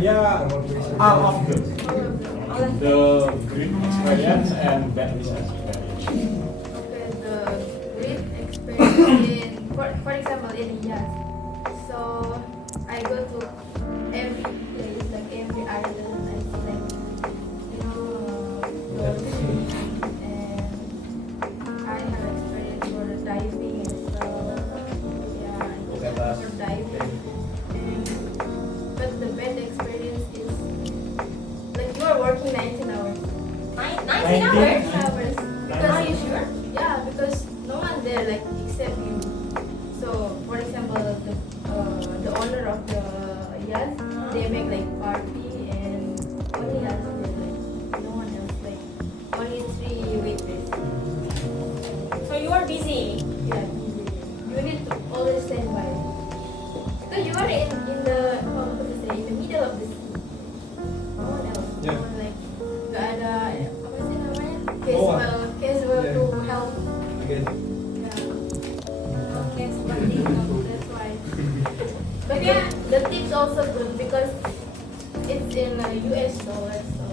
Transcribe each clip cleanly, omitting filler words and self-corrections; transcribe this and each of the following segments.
Yeah, all of them. The great experience and bad experience. Okay, the great experience in, for example, in IAS. So I go to every place, like every island. I see like, dolphins, and I have experience for diving as well. Yeah, I go for diving. But the bad experience is like you are working 19 hours. 19 hours? Hours. Are you sure? Yeah, because no one there like except you. So for example, the owner of the yacht, they make like party and only us there, like no one else, like only 3 waiters. So you are busy. Yeah, you need to always stand by. Because you are in the how to say, in the middle of the sea. No one else. No Yeah. one like gak ada apa sih namanya casual Yeah. to help. Again. Yeah. Okay, seperti itu. That's why. But yeah, the tips also good because it's in US dollar, so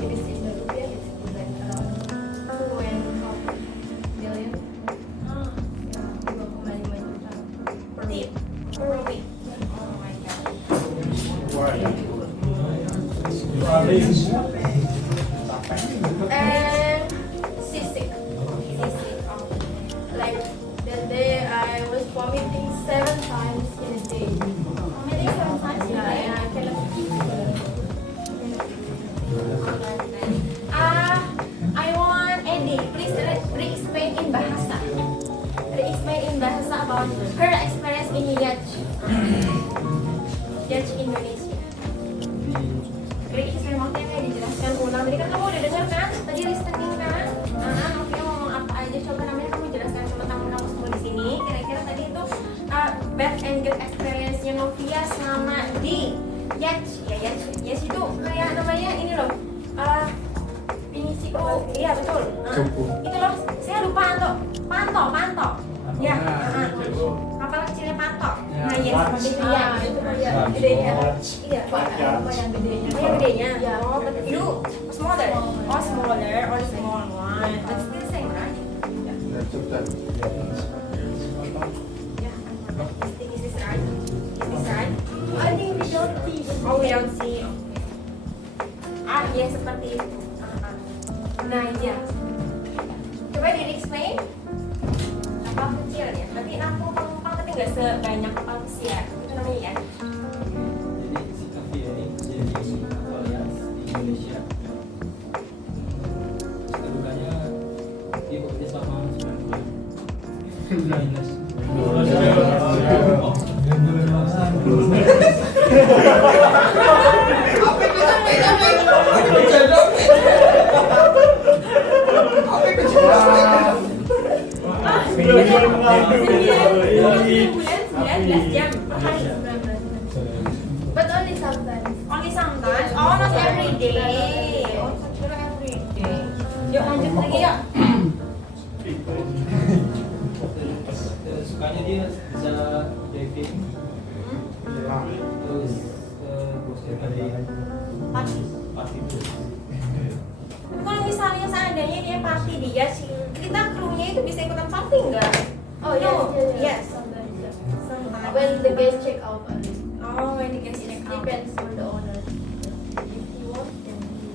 it is in the rupiah. It's like around 2.5 billion. Ah, Ya, 2,5 juta per tip week. per week. Oh my god. Why? You are lazy. And seasick. Sisi. Oh. Like that day, I was vomiting 7 times in a day. How many times you Yeah, day? and I cannot I want Eddie, please re-explain in bahasa. Re-explain in bahasa about her experience in yacht. Yacht Indonesia. Re-explain maksudnya dijelaskan ulang. Tadi kan kamu udah dengar kan? Tadi listening kan? Oke, ngomong apa aja? Coba namanya kamu jelaskan sama tamu-tamu semua di sini. Kira-kira tadi itu bad and good experience-nya Novia selama di yacht. Ya yacht itu kayak namanya ini loh. Pinisi iya betul. Itu loh, saya lupa panto. Ya, kapal kecilnya panto. Nah, ya seperti itu ya. itu ya. Gedenya. Iya, Apa yang gedenya? oh, yang gedenya. Ya, Oh, but you smaller. Oh, smaller or small one. But still same, right? Yeah. Is this right? Is this right? I think we don't see. Oh, we don't see. Ya seperti itu. Nah, iya. Coba di-explain. Kapal kecil ya. Berarti nampung penumpang tapi nggak sebanyak kapal pesiar. Itu namanya ya. Jadi si Kavia ini jadi kapal yang di Indonesia. Kedukanya dia bekerja sama 9 bulan. Minus. Sembilan jam per hari. But only sometimes. Only sometimes. Oh, not every day. Oh, saya kira every day. Yuk lanjut lagi yuk. Sukanya dia bisa diving, terus dari party itu. Tapi kalau misalnya seandainya dia party dia sih, kita krunya itu bisa ikutan party enggak? Oh yes, No. Yes. Sometimes. Yeah. Sometimes. When the guest check out only. Oh, when the guest It check out. depends on the owner. If he wants, then he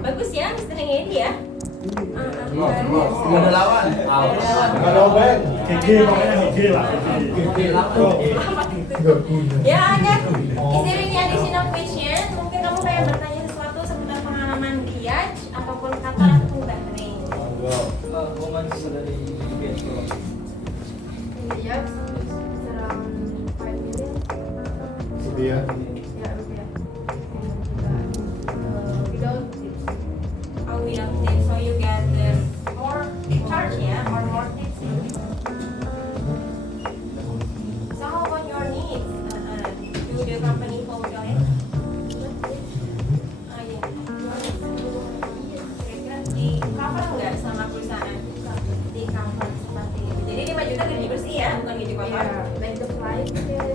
Bagus ya, Mr. Nengedi ya. Nggak ada lawan. Kalau baik, gigi makanya gigi lah. Ya ada. Is there any additional question? Mungkin kamu kayak bertanya sesuatu seputar pengalaman di yacht ataupun Qatar ataupun Bahrain. Momen dari Vietnam. in the yacht, it's around 5 million. Sedia. Yeah, rupiah. Without tips. Oh, without tips, so you get more charge ya, or more tips. So how about your needs? Do the company fulfill it? Iya. Kira-kira di cover nggak sama perusahaan? Di cover seperti itu. Jadi 5 juta gaji bersih ya, bukan gaji kotor. Yeah, like the flight ticket,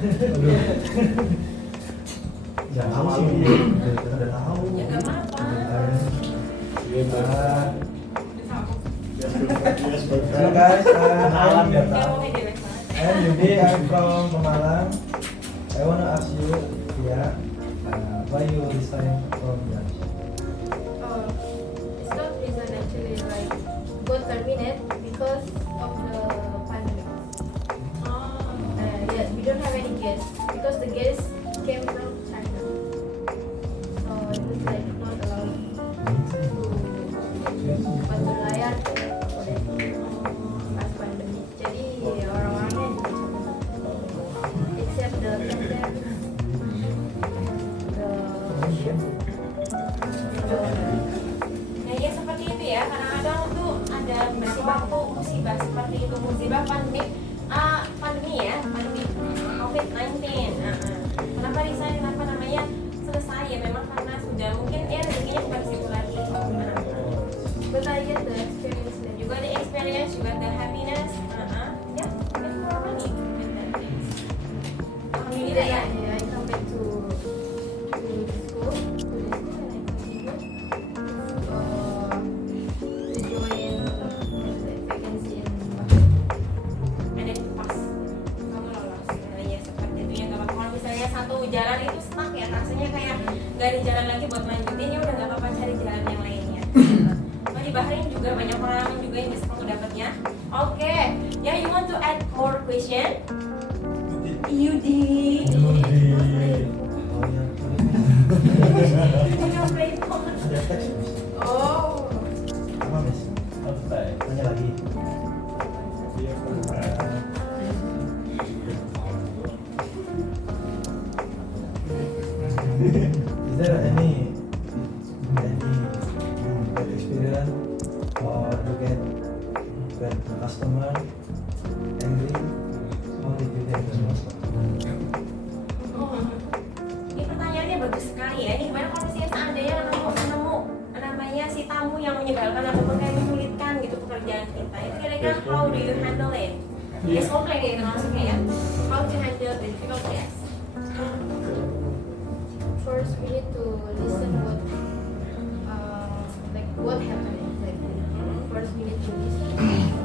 Ya tahu sih, kita udah tahu. Ya nggak apa-apa. Gitu. Halo guys, Kenalan ya, Kayak Pak. mau media banget. I'm Yudi, I'm from Pemalang. I wanna ask you, why you resign from Judge? Oh, it's not reason actually like got terminated because of the pandemic. Yeah, we don't have any guests because the guests came from China. So it was like not allowed to berlayar pas pandemi. Jadi orang-orangnya juga Cina. Except the captain, the ship, the Nah ya seperti itu ya, kadang-kadang tuh ada musibah seperti itu, musibah pandemi ya, pandemi COVID-19. Kenapa resign, kenapa namanya selesai ya, memang karena sudah mungkin ya rezekinya bukan di situ lagi. but I get the experience then. Juga ada experience, juga ada happiness. Ya, get more money with that things. Alhamdulillah ya. Yeah, I come back to the school, and I continue to join the vacancy in Ada di pas kamu lolos. Nah ya seperti itu ya, nggak apa-apa. Kalau misalnya satu jalan itu stuck ya, rasanya kayak nggak ada jalan lagi buat lanjutin, ya udah nggak apa-apa, cari jalan yang lainnya. Nah, di Bahrain juga banyak pengalaman juga yang bisa kamu dapatnya. Oke, ya you want to add more question? Yudi. Oh ya, Punya playphone. ada teks Miss. Oh. Apa Miss? Tanya lagi. Is there any bad experience or you get when the customer angry? How did you handle customer? Ini pertanyaannya bagus sekali ya. Ini gimana kalau misalnya seandainya nemu namanya si tamu yang menyebalkan ataupun kayak menyulitkan gitu pekerjaan kita, itu kira-kira how do you handle it? Yes, komplain ya maksudnya ya. How to handle the difficulties? First, we need to listen what happened exactly. First, we need to listen.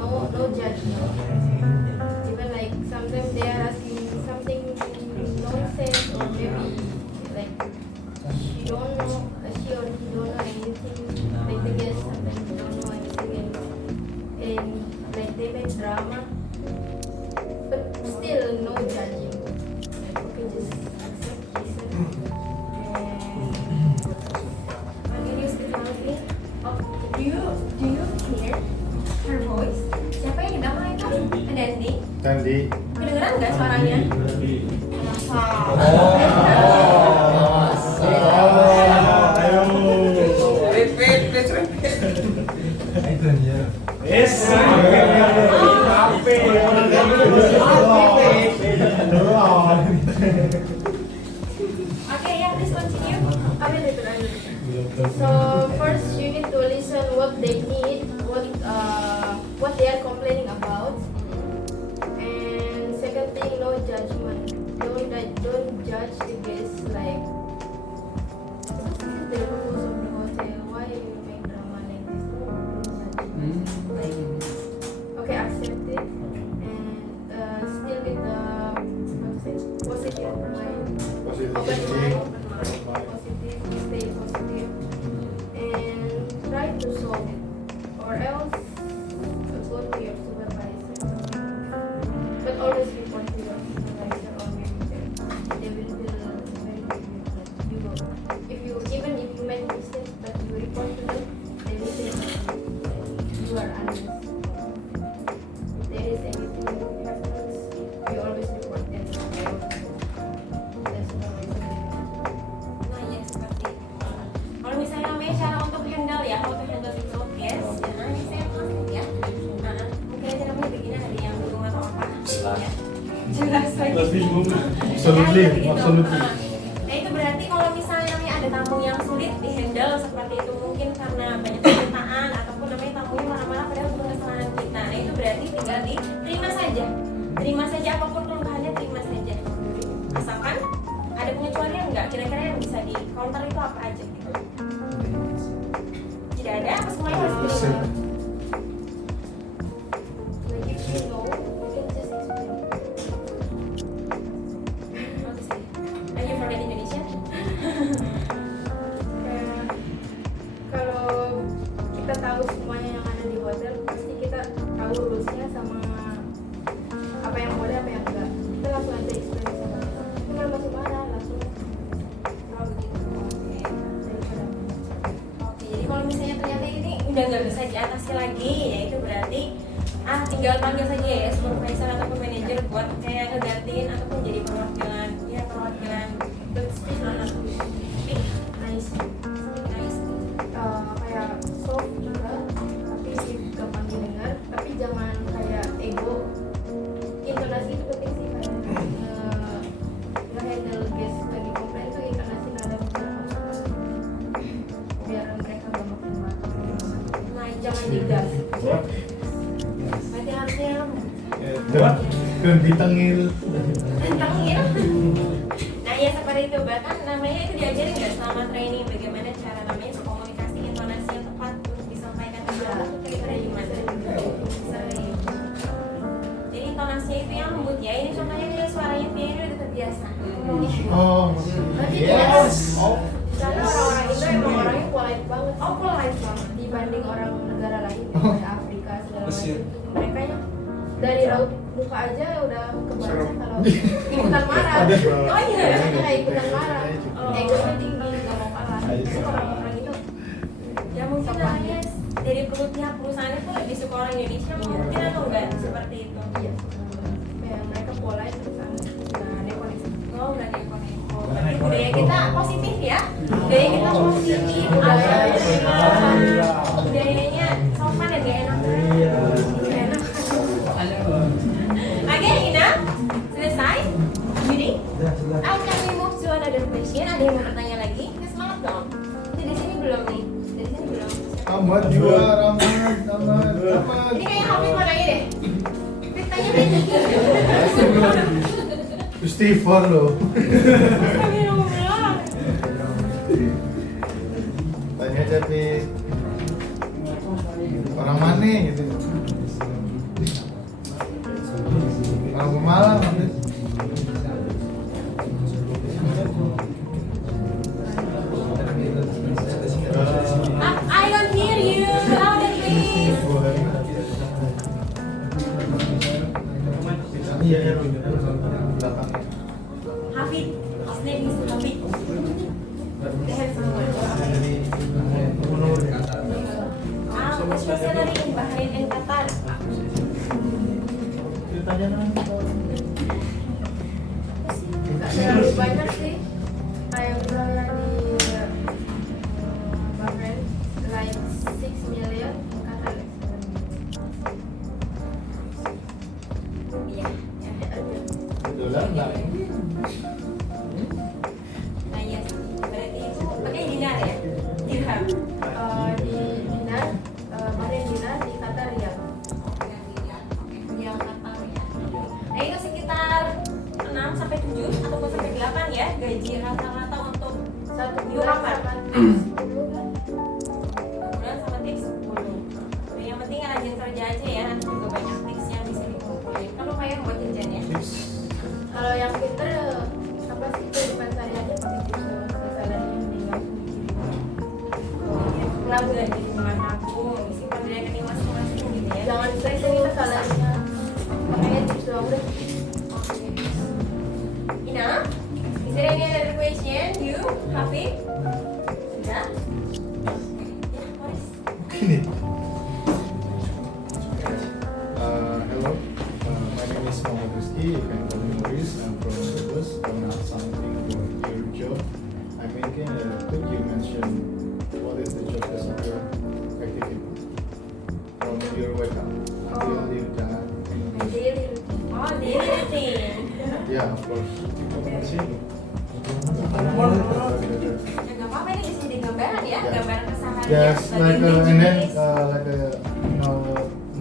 No judgment. Even like sometimes they are asking something nonsense or maybe like she or he don't know anything. Like the guest sometimes don't know anything and like they make drama. But still no judging. Like okay, just accept, listen. Can you speak loudly? Oh, do you hear her voice? Siapa yang di belakang itu? Ada Andi? Candi. Kedengeran nggak suaranya? Masa? Itu ya. Yes. Oke ya, please continue. So first you need to listen what they need, what they are complaining about, and second thing, no judgment. Don't judge the guests like this is the rules of the hotel. Why you make drama like this? Don't judge. Like okay, accept it and still with the positive mind. Open mind, positive, stay positive, and try to solve it, or else go to your supervisor. But always report to your supervisor or manager. They will feel very good that you will. Even if you make mistakes, but you report to them, they will say you are honest. If there is anything happens, you always report them. That's the reason. Nah ya seperti itu. Kalau misalnya namanya cara untuk handle ya, how to handle difficult guests, ya nanti saya langsung ya. Mungkin aja namanya begini, ada yang bingung atau apa. Ya. Jelas lagi. Absolutely, Ya, begitu. absolutely. Nah itu berarti kalau misalnya namanya ada tamu yang sulit di handle seperti itu, mungkin karena banyak permintaan ataupun namanya tamunya marah-marah padahal bukan kesalahan kita. Nah itu berarti tinggal diterima saja. Terima saja apapun keluhannya, terima saja. rules-nya sama apa yang boleh apa yang enggak. Kita langsung aja experience sama kita. Itu kalau masih marah langsung. Oh begitu. Oke. Daripada Oke, jadi kalau misalnya ternyata ini udah nggak bisa diatasi lagi, ya itu berarti tinggal panggil saja ya supervisor ataupun manajer buat kayak ngegantiin ataupun jadi perwakilan speak nice kayak soft juga, tapi gampang didengar, tapi jangan kayak ego. Intonasi itu penting sih, kayak nge-handle guest lagi komplain tuh intonasi nada bicara harus pas, biar mereka gak makin marah. nah jangan digas What? berarti harusnya What? Kan ditengil. tentangin nah ya seperti itu bahkan namanya itu diajarin nggak selama training bagaimana cara namanya berkomunikasi intonasi yang tepat untuk disampaikan ke orang tuh kira-kira gimana sering jadi intonasinya itu yang lembut ya ini contohnya dia suaranya dia ini udah terbiasa ngomongnya Oh, Nanti yes. karena orang-orang itu emang orangnya polite banget. oh polite banget Dibanding orang negara lain kayak Afrika segala Mesir. macam, mereka yang dari raut muka aja udah kebaca kalau ikutan marah. oh iya Biasanya kayak ikutan marah, egonya tinggi, nggak mau kalah. Itu orang-orang itu ya mungkin namanya dari pihak perusahaan itu lebih suka orang Indonesia mungkin atau enggak seperti itu iya. Ya, mereka polite terus nggak ada koneksi. oh nggak ada neko berarti budaya kita positif ya budaya kita positif budayanya sopan dan gak enak gak enak oke Ina selesai jadi Sudah. akan we move to another question ada yang mau bertanya lagi ya semangat dong di sini belum nih dari sini belum Amat juga, amat. ini kayak Hafid mau nanya deh Hafid tanya deh Stephen loh. Tanya tapi orang mana gitu. Orang Pemalang kan. I don't hear you louder please Iya, ya, belakang. Hafid his name is Hafid the handsome one especially in Bahrain and Qatar Ceritanya nanti. Nggak terlalu banyak sih. Kayak misalnya di Bahrain like 6 million, Qatar like 7 iya ya Dolar nggak? nah iya sih berarti itu pakai dinar ya dirham di dinar, Bahrain dinar, di Qatar ya. oke dia Qatar ya nah itu sekitar 6 sampai 7 ataupun sampai 8 ya gaji rata-rata untuk Satu New bulan apa? sama 10 kan. bulan sama tips 10 nah, yang penting rajin kerja aja ya nanti juga banyak tips yang bisa dikumpulin kalau kayak buat jajan ya Kalau yang pinter apa sih kehidupan sehari-hari pakai tips doang. Misalnya yang tinggal nggak gaji cuma nabung simpan dari rekening masing-masing gitu ya jangan stres itu salahnya. Makanya tips doang udah. Ina, is there any other question? You, Hafid? Sudah? Ya, Boris. Gini. Hello, my name is Muhammad Rizky. You can call me Maurice. I'm from Brebes. I want to ask something about your job. I mean, could you mention what is the job as of your activity from your wake up until you done? My daily routine. Oh, daily routine. Yeah, of course. Ya, nggak apa-apa ini bisa jadi gambaran ya, Ya. gambaran keseharian Yes, sebagai like and then engineer. like no,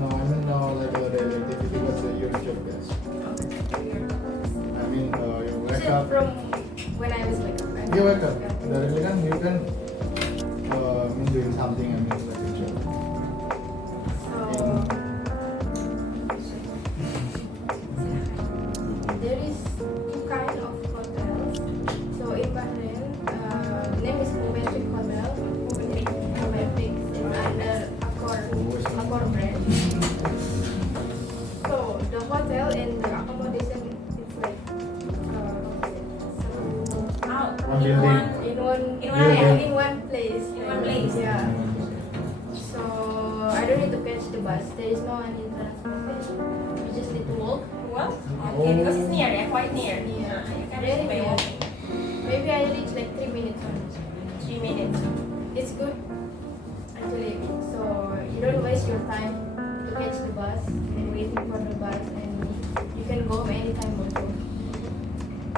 I mean no, like the activity was your job, yes. I mean you wake So up. from when I was like a You wake up. Directly kan you can mean doing something and it's like a job. So there is two kind of hotels. So in Bahrain, the name is Movenpick Hotel. Movenpick is under Accor brand. catch the bus. There is no any transportation. You just need to walk. Well, okay, because it's near, yeah, quite near. Yeah. You can Very reach by near. walking. Maybe I reach like 3 minutes only. 3 minutes. It's good actually. So you don't waste your time to catch the bus and waiting for the bus, and you can go home anytime also.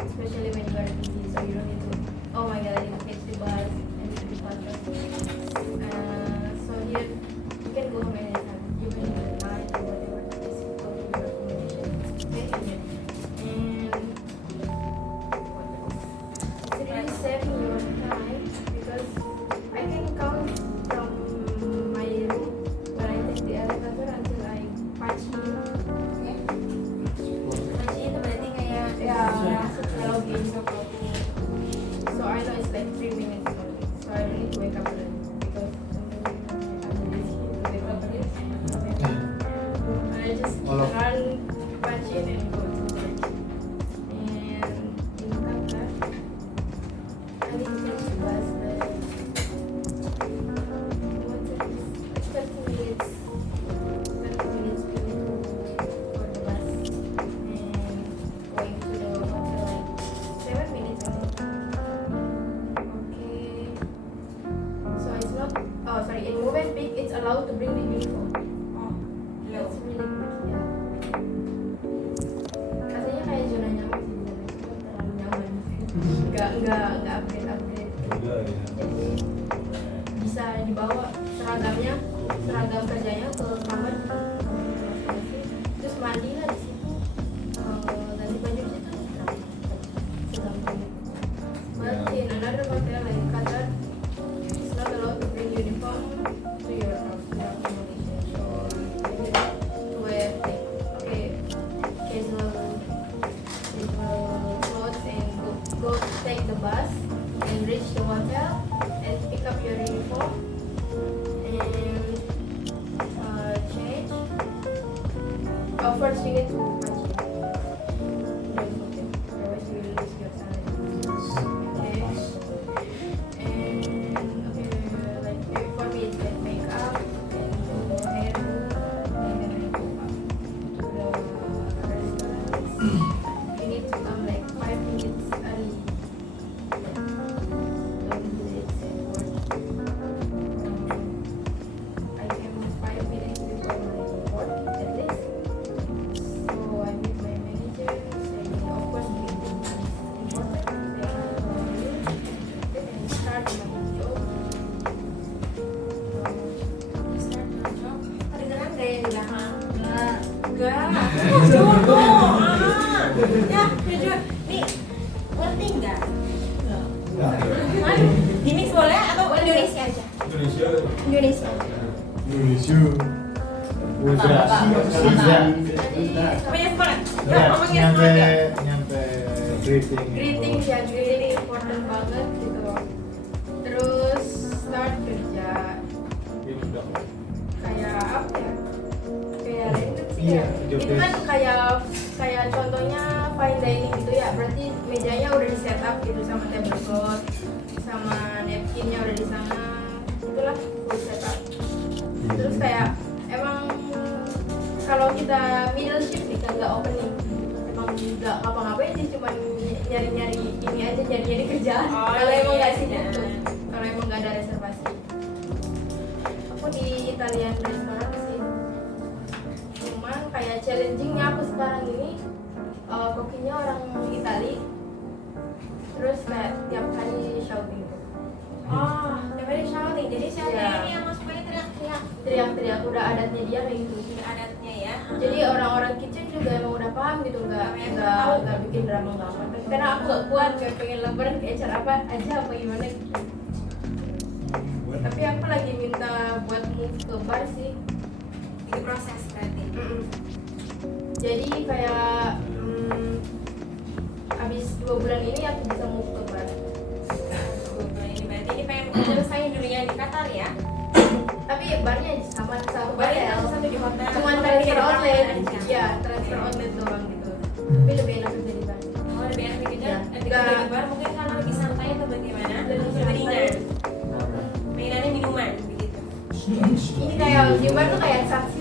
Especially when you are busy, so you don't need to. Oh my god, I need to catch the bus. I need to be faster. So here you can go home anytime, even in the night or whatever. Just go to your accommodation. Very convenient. And it's really saving your time because I can count from my room when I take the elevator until I punch in. Okay. Kunci itu berarti kayak Ya, setelah login ke login. so I know it's like 3 minutes only. So I don't need to wake up early because I'm busy to wake up early. I just run, punch in and go to work. And in Qatar, I need to catch the bus, but what's it? It's 30 minutes. 30 minutes for me to for the bus and going to the hotel like 7 minutes only. Okay. So it's not. Oh, sorry. In Movenpick, it's allowed to bring the uniform. Oh, That's low. really good, ya. Katanya kayak zona nyaman sih, zona itu terlalu nyaman. Nggak upgrade. Enggak ya. Jadi bisa dibawa seragam kerjanya ke kamar, terus mandi lah di situ, ganti baju di situ, segampang itu. But in another hotel like Qatar, it's not allowed to bring uniform to your house, to your accommodation. So you need to wear casual clothes and go take the bus and reach the hotel and pick up your uniform and change. Oh, first you need to punch in. Then hotel. Otherwise you will lose your salary. Okay. And okay, like for me it's like makeup and hair and then I go up to the restaurant. You need to come like 5 minutes early. Don't be late and work. I came 5 minutes before my work at least. So I meet my manager and of course meeting is important. And start my job. Start your job. Kedengeran gak ya di belakang? Nah, Enggak. Jodoh. Ya, jujur. Nih, ngerti nggak? Aduh, gini boleh atau Indonesia aja? Indonesia. Indonesia. Indonesia. Udah. Banyak semangat. Ya, Ya, ngomongin nyampe semangat. nyampe greeting. greeting ya, greeting important banget gitu. Terus start kerja kayak apa ya? Kayak random sih Iya, ya. job Itu kan desk. kayak contohnya fine dining gitu ya. Berarti mejanya udah di setup gitu sama tablecloth, sama napkinnya udah di sana. Itulah full setup. Terus kayak emang kalau kita middle shift nih kan nggak opening, emang nggak ngapa-ngapain sih, cuma nyari-nyari ini aja, nyari-nyari kerjaan. Oh, Kalau emang iya, nggak sih iya. gitu, kalau emang nggak ada reservasi. Aku di Italian restoran sih, cuman kayak challengingnya aku sekarang ini kokinya orang Itali, terus kayak tiap hari shouting gitu. Oh, daripada shouting. Jadi shouting Iya. ini yang masuknya teriak-teriak. Teriak-teriak, udah adatnya dia kayak gitu. Ini adatnya ya. Jadi orang-orang kitchen juga emang udah paham gitu, nggak bikin drama nggak apa. Karena aku gak kuat, kayak pengen lebaran kayak acara apa aja apa gimana gitu. Tapi aku lagi minta buat move ke bar sih. Ini proses berarti. Jadi kayak abis 2 bulan ini aku bisa move ke bar. Ini berarti ini pengen nyelesain dulu yang di Qatar ya. Tapi barnya sama bar Barnya ya. satu satu di hotel. Cuman Cuma transfer beda outlet, aja. ya transfer outlet doang gitu. Tapi lebih enak kerja di bar. Oh, lebih enak gitu. Ya. Ketika di bar mungkin karena lebih santai atau bagaimana? Lebih Lebih santai. ringan. Mainannya minuman begitu. Ini kayak di bar tuh kayak saksi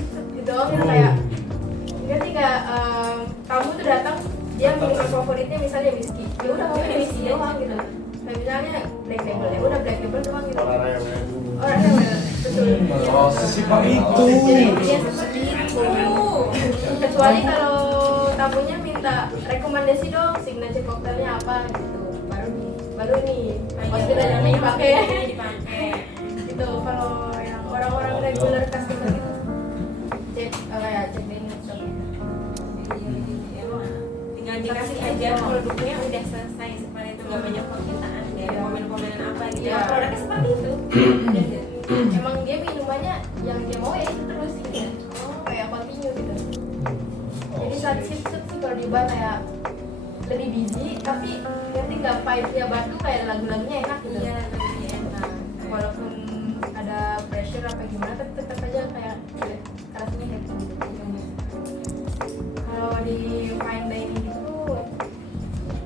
doang gitu kayak ngerti nggak kamu tuh datang dia minuman favoritnya misalnya whisky ya udah kamu minum whisky doang gitu kayak misalnya black label ya udah black label doang gitu Orang rewel. orang rewel betul Oh, sesimpel itu. jadi dia seperti itu kecuali kalau tamunya minta rekomendasi dong signature cocktailnya apa gitu baru nih hospitalnya dipakai gitu kalau yang orang-orang regular customer gitu cek kayak cek deh tinggal dikasih aja produknya udah selesai seperti itu nggak banyak permintaan dari komen-komenan apa gitu Ya. produknya seperti itu emang dia minumannya yang dia mau ya itu terus gitu ya kayak continue gitu jadi saat shift sih kalau di bar kayak lebih busy tapi ngerti nggak vibe-nya bar tuh kayak lagu-lagunya enak gitu iya lebih enak walaupun ada pressure apa gimana tapi tetap aja kayak rasanya happy gitu kalau di fine dining itu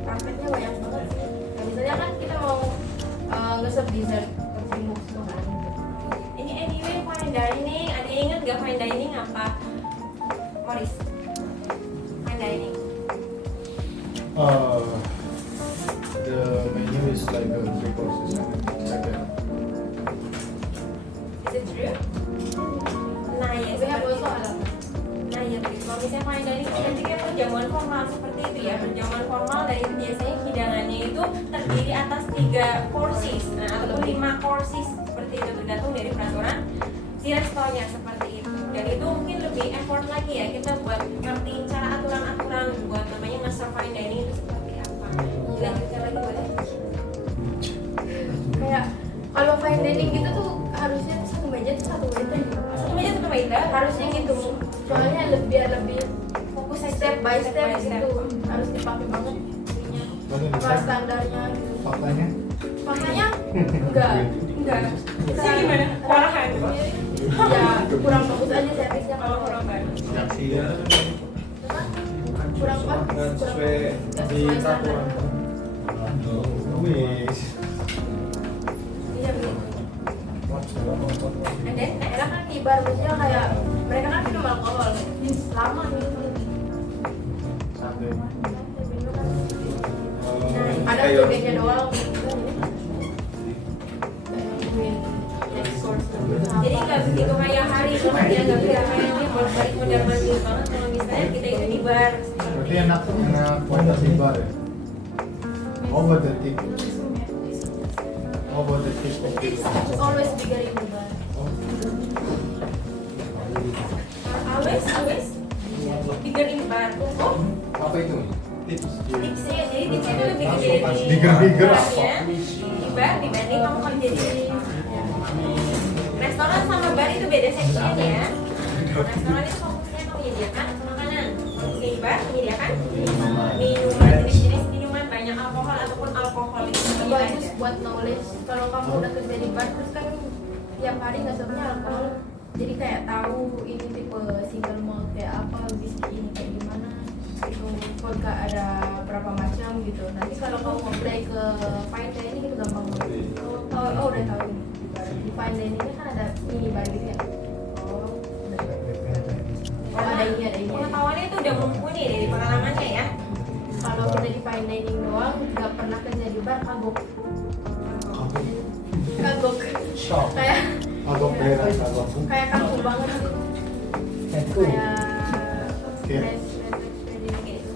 prakteknya banyak banget sih kayak misalnya kan kita mau nge-serve dessert bersimbuk gitu kan ini anyway fine dining ada yang ingat gak fine dining apa Morris fine dining The menu is like a 3 courses and like that. is it true nah ya we have also ada nah ya begitu kalau misalnya fine dining itu nanti kayak perjamuan formal seperti itu ya perjamuan formal dan itu biasanya hidangannya itu terdiri atas 3 courses nah ataupun 5 courses seperti itu tergantung dari peraturan si restorannya seperti itu dan itu mungkin lebih effort lagi ya kita buat ngertiin cara aturan-aturan buat namanya nge-serve fine dining itu seperti apa dilanjutkan lagi boleh kayak kalau fine dining gitu tuh harusnya satu meja tuh satu waiter gitu satu meja satu waiter harusnya gitu soalnya biar lebih fokus step by step gitu harus dipakai banget ininya apa standarnya gitu Faktanya? makanya enggak saya gimana kewalahan ya kurang bagus aja servisnya kalau kurang bagus Iya. kurang bagus Bukan sesuai nggak di sesuai standar peraturan. Wis. iya begitu and then enak kan di bar maksudnya kayak mereka kan minum alkohol lama minum Santai. ada Kayak- jogetnya doang jadi nggak begitu kayak hari banget ya nggak bisa kayak ini bolak-balik mondar mandir banget kalau misalnya kita itu di bar Berarti enak kualitas di bar ya? How about the tip? How about the tip of it's it? always bigger in the bar always bigger in bar oh Apa itu? Tips. tipsnya jadi tipsnya itu lebih gede di Bigger. barnya di bar dibanding kamu kerja di restoran sama bar itu beda section ya restoran itu fokusnya menyediakan makanan di bar menyediakan minuman jenis-jenis minuman banyak alkohol ataupun alkoholik semuanya bagus ada buat knowledge kalau kamu udah kerja di bar terus kan tiap hari nggak semuanya alkohol jadi kayak tahu ini tipe single malt kayak apa whisky ini kayak gimana itu vodka ada berapa macam gitu nanti kalau kamu apply ke fine dining itu gampang banget oh udah tahu di fine dining kan ada mini bar gitu ya oh ada ini pengetahuannya itu udah mumpuni dari pengalamannya ya kalau kita di fine dining doang nggak pernah kerja di bar kagok Shock. kayak Agak berat, agak kayak kaku banget sih Itu kayak Iya. experience gitu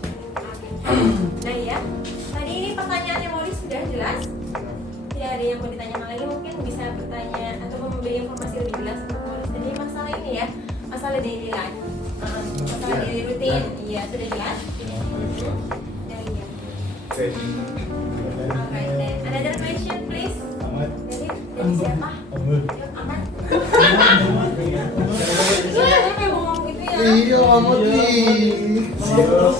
nah ya tadi ini pertanyaannya Maurice sudah jelas tidak ada yang mau ditanyakan lagi mungkin bisa bertanya atau memberi informasi lebih jelas untuk Maurice jadi masalah ini ya masalah daily life masalah daily routine iya sudah jelas ya iya Oke. alright then another question please Amat. dari siapa Ambil. Aman iya kayak ngomong gitu ya Iya, amat nih. Tuh,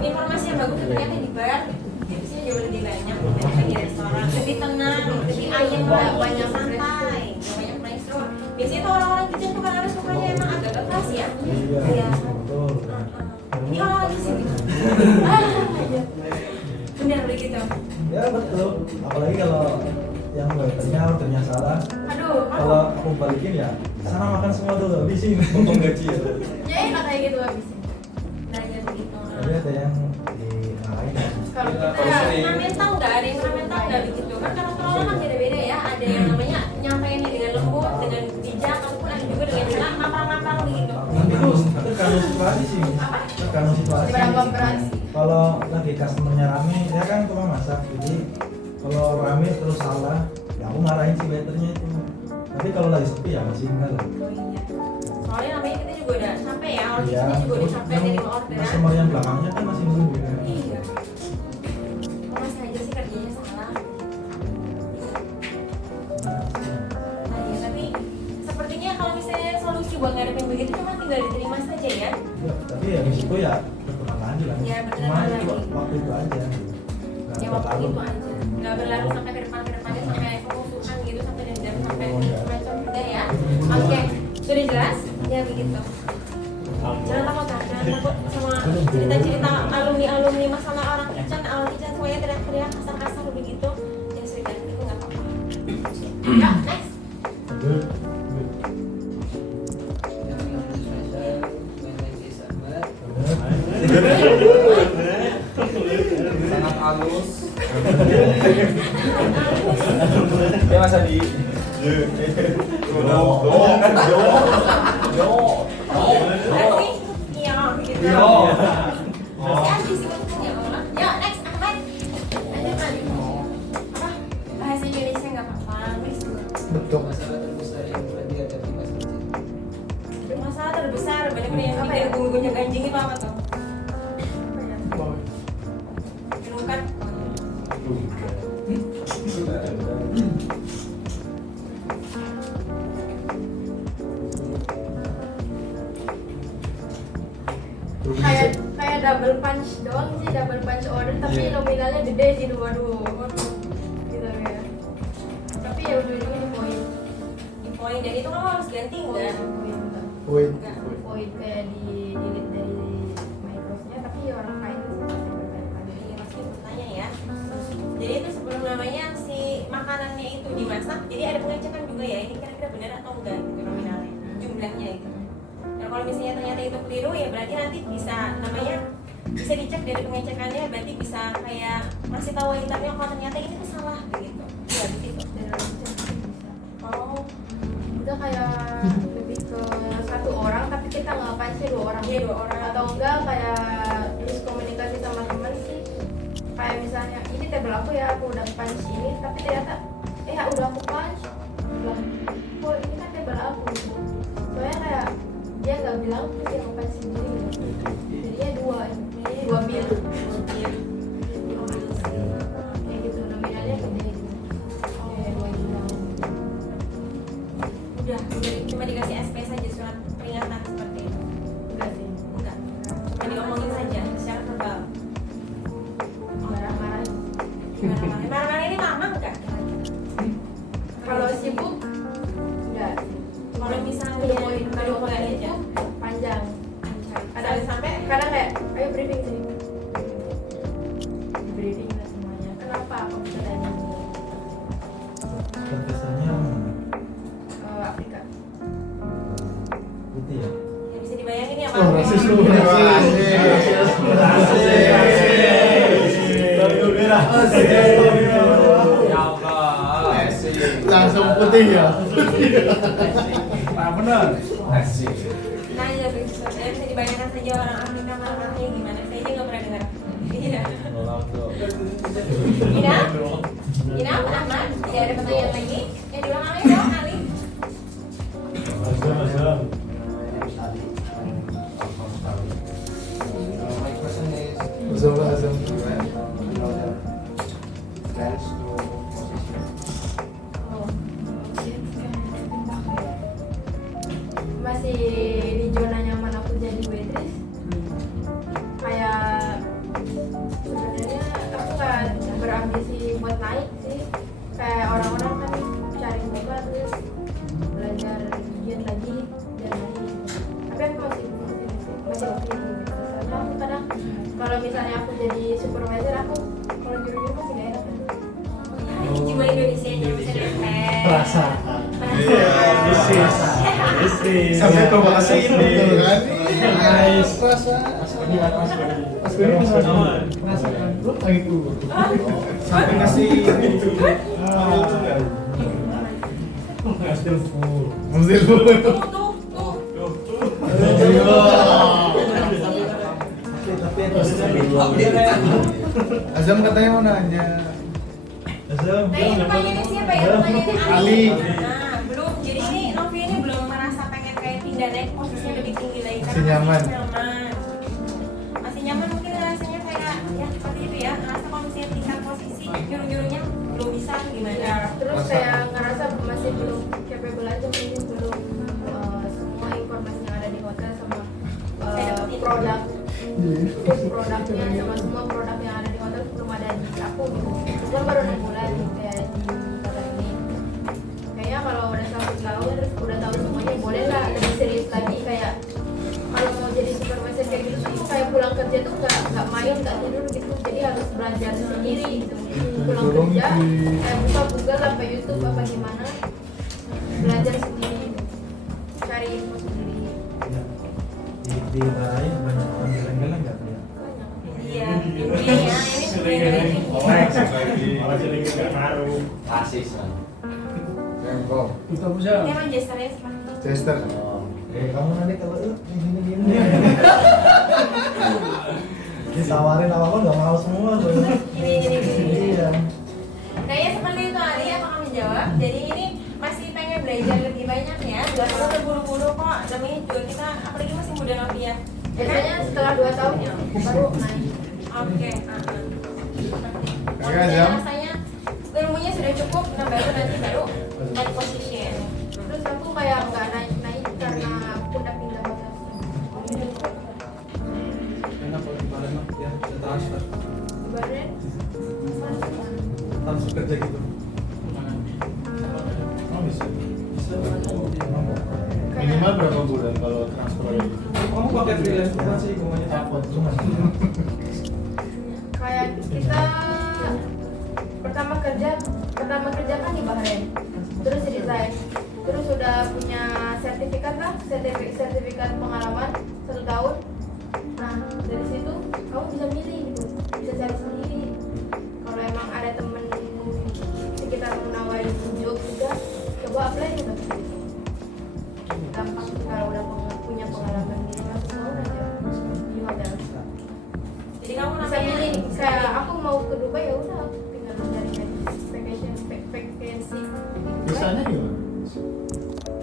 informasi yang bagus ternyata di bar tipsnya jauh lebih banyak dibandingkan di restoran lebih tenang, lebih ayem Nggak lagi, banyak santai nggak banyak restroom biasanya tuh orang-orang kitchen tuh kan sukanya emang agak keras ya Iya, betul. ini orang di sini benar begitu Ya betul. Apalagi kalau yang waiternya salah. aduh Kalau aku aku balikin ya sana makan semua dulu habisin potong gaji ya. Ya enak kayak gitu habisin. Belajar begitu. Tapi ada yang dimarahin ya. Kalau Kita kita Ngamen tahu nggak? Ada yang ngamen tahu nggak begitu? Kan karakter orang kan beda-beda ya. Ada yang namanya nyampeinnya dengan lembut, dengan bijak, ataupun ada juga dengan cara nampang-nampang begitu. Nanti itu tergantung situasi sih. Tergantung situasi. berapa berat sih? Kalau lagi customernya rame, saya kan tukang masak, jadi kalau rame terus salah, ya aku marahin si waiternya itu. Tapi kalau lagi sepi ya masih enggak lah. Oh iya. Soalnya namanya kita juga udah sampai ya, orang di Iya, sini juga udah sampai yang dari orderan. customer yang belakangnya kan masih nunggu ya. Iya. Kok masih aja sih kerjanya salah? Nah ya, tapi sepertinya kalau misalnya solusi buat ngadepin begitu cuma tinggal diterima saja ya. Ya, tapi ya risiko ya berkembang lagi lah. Ya, Cuma berkembang itu lagi. waktu itu aja. Nggak Ya waktu berlalu. itu aja. Nggak berlalu sampai ke depannya sampai kemusuhan gitu sampai dendam sampai Oh, iya. macam juga ya. Oke, sudah jelas? Ya begitu. Jangan takut kan, jangan takut sama cerita-cerita alumni masalah orang kitchen semuanya teriak-teriak kasar-kasar begitu. Ya sudah, itu nggak apa-apa. Ya, next. Good. Yang lebih spesial Menteng Desember sangat halus. Ya Mas Adi. Tapi, iya begitu. Yo. Si Adi sih maksudnya Allah. Ya, next, Ahmad. Lanjut lagi. Apa? Bahasa Indonesia nggak apa-apa, please. Betul. Masalah terbesar yang pernah dihadapi Mas Adi. Masalah terbesar banyak yang bikin gunung-gunung anjing itu apa tuh? Gelungkat. Kayak double punch doang sih, double punch order tapi Iya. nominalnya gede sih, waduh gitu ya. Tapi ya ujung-ujungnya di poin. Di poin dan itu kamu harus ganti enggak? Wait. Enggak. Poin kayak di delete dari Microsoftnya, tapi ya orang lain sih pasti bertanya-tanya. Jadi pasti bertanya ya. Jadi itu sebelum namanya si makanannya itu dimasak, jadi ada pengecekan juga ya. Ini kira-kira benar atau enggak gitu nominalnya, jumlahnya itu. Nah kalau misalnya ternyata itu keliru ya berarti nanti bisa namanya bisa dicek dari pengecekannya, berarti bisa kayak masih tahu hitamnya kalau ternyata ini tuh salah begitu. Ya begitu. Dan orang itu bisa. Oh, Itu kayak lebih ke satu orang tapi kita ngapain sih dua orang? iya 2 orang. Atau enggak kayak miskomunikasi sama teman sih, kayak misalnya ini table aku ya, aku udah punch ini tapi ternyata udah aku punch bilang, kok ini kan table aku gitu. Soalnya kayak dia nggak bilang terus dia punch sendiri gitu. Jadinya dua bill kayak gitu, nominalnya gede gitu. Kayak 2 juta. Udah cuma dikasih SP saja surat peringatan seperti itu. Enggak sih, Enggak. Cuma diomongin saja secara verbal. marah-marah. Marah-marah ini lama enggak? Kalau sibuk enggak sih. Kalau misalnya Udah poin, kalau poin nggak aja. sibuk panjang. Kadang sampai Kadang kayak ayo briefing sih, briefing lah semuanya, kenapa aku bisa tanya ini. Profesornya yang mana? Afrika. Putih ya. ya bisa dibayangin ya Oh, rasis lu. Ya Allah. Langsung putih ya. Nah, benar. Asik. nah ya bisa dibayangkan saja orang Afrika marah-marahnya gimana. Saya aja nggak pernah dengar. Iya. Ina, Ahmad, tidak ada pertanyaan lagi? Ya diulang lagi dong, Ali. My question is, Zola Azam. you know the plans to position. Oh, masih di zona nyaman aku jadi waitress. Kayak sebenarnya aku nggak berambisi buat naik sih. Kayak orang-orang kan cari muka terus belajar giat lagi dan lagi gitu. Tapi aku masih oke di waitress. Soalnya aku kadang kalau misalnya aku jadi supervisor, aku kalau juru-juru masih gak enak kan. Jiwa Indonesia nya bisa nempel. Perasaan. Perasaan. Sampai ke Bekasi ini kan. Nice. Rasa. Mas Beni bisa merasakan. Lu lagi dulu. Sampai kasih Still full. Mesti lu. Azam katanya mau nanya. Azam. Nah ini pertanyaannya siapa ya? Pertanyaannya Ali. Nah belum. Jadi ini Novi ini belum merasa pengen kayak pindah naik posisinya lebih tinggi lagi Masih nyaman. Masih nyaman mungkin rasanya kayak ya seperti itu ya. Ngerasa kalau misalnya tingkat posisi nyuruh-nyuruhnya belum bisa gimana? Terus kayak ngerasa masih belum capable aja, mungkin belum semua informasi yang ada di hotel sama produknya sama semua produk yang ada di hotel belum ada di aku gitu. Cuma baru 6 bulan kayak di hotel ini. Kayaknya kalau udah 1 tahun terus udah tahu semuanya boleh lah lebih serius lagi, kayak kalau mau jadi supervisor kayak gitu tuh kayak pulang kerja tuh nggak main nggak tidur gitu, jadi harus belajar sendiri gitu. Pulang kerja kayak buka Google apa YouTube apa gimana, belajar sendiri, cari info sendiri. Di Barai banyak orang geleng-geleng nggak ya? Banyak. Iya, ini ya, ini sebenarnya Malah jadi nggak ngaruh. Rasis kan. Tempo. ini emang gesternya seperti Chester. Kamu nanti kalau gini. Ditawarin apa nggak mau semua tuh. ini. Iya. Kayaknya seperti itu Ali, apa kamu jawab? Jadi ini masih pengen belajar lebih banyak ya, nggak perlu terburu-buru kok. Namanya juga kita, apalagi masih muda Novi ya. Biasanya setelah 2 tahun ya baru naik. Oke. Oke, Azam. Rasanya ilmunya sudah cukup, nah baru nanti baru naik position. Terus aku kayak nggak naik karena aku udah pindah hotel. Enak kalau di Bali mah ya bisa transfer. Kemarin Langsung kerja gitu. Oh bisa. Bisa Minimal berapa bulan kalau transfer gitu? Kamu pakai freelance bukan sih? Ngomongnya Takut cuma. kayak kita pertama kerja kan di Bahrain, terus resign, terus udah punya sertifikat lah, sertifikat pengalaman 1 tahun. Nah dari situ kamu bisa milih gitu, bisa cari sendiri. Kalau emang ada temen sekitar menawarin job juga, coba apply juga gitu. Gampang sih kalau udah punya pengalaman minimal 1 tahun aja di hotel. Jadi kamu Bisa namanya milih, kayak aku mau ke Dubai ya udah aku tinggal cari vacancy. Visanya gimana?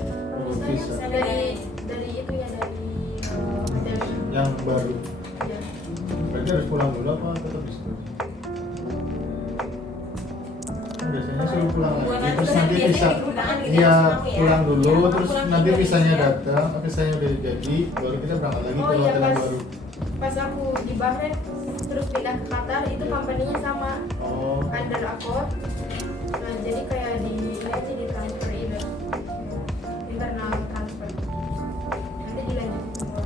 Kalau visa Misalnya dari itu ya dari hotel yang baru. ya. Berarti harus pulang dulu apa tetap bisa? Kan biasanya suruh pulang lagi, terus nanti bisa iya pulang dulu, terus nanti visanya datang, visanya udah jadi, baru kita berangkat lagi Oh ke iya, hotel yang baru. pas aku di Bahrain terus pindah ke Qatar itu company-nya sama Oh, under Accor. Nah jadi kayak di aja di transfer itu internal transfer, nanti dilanjutin sama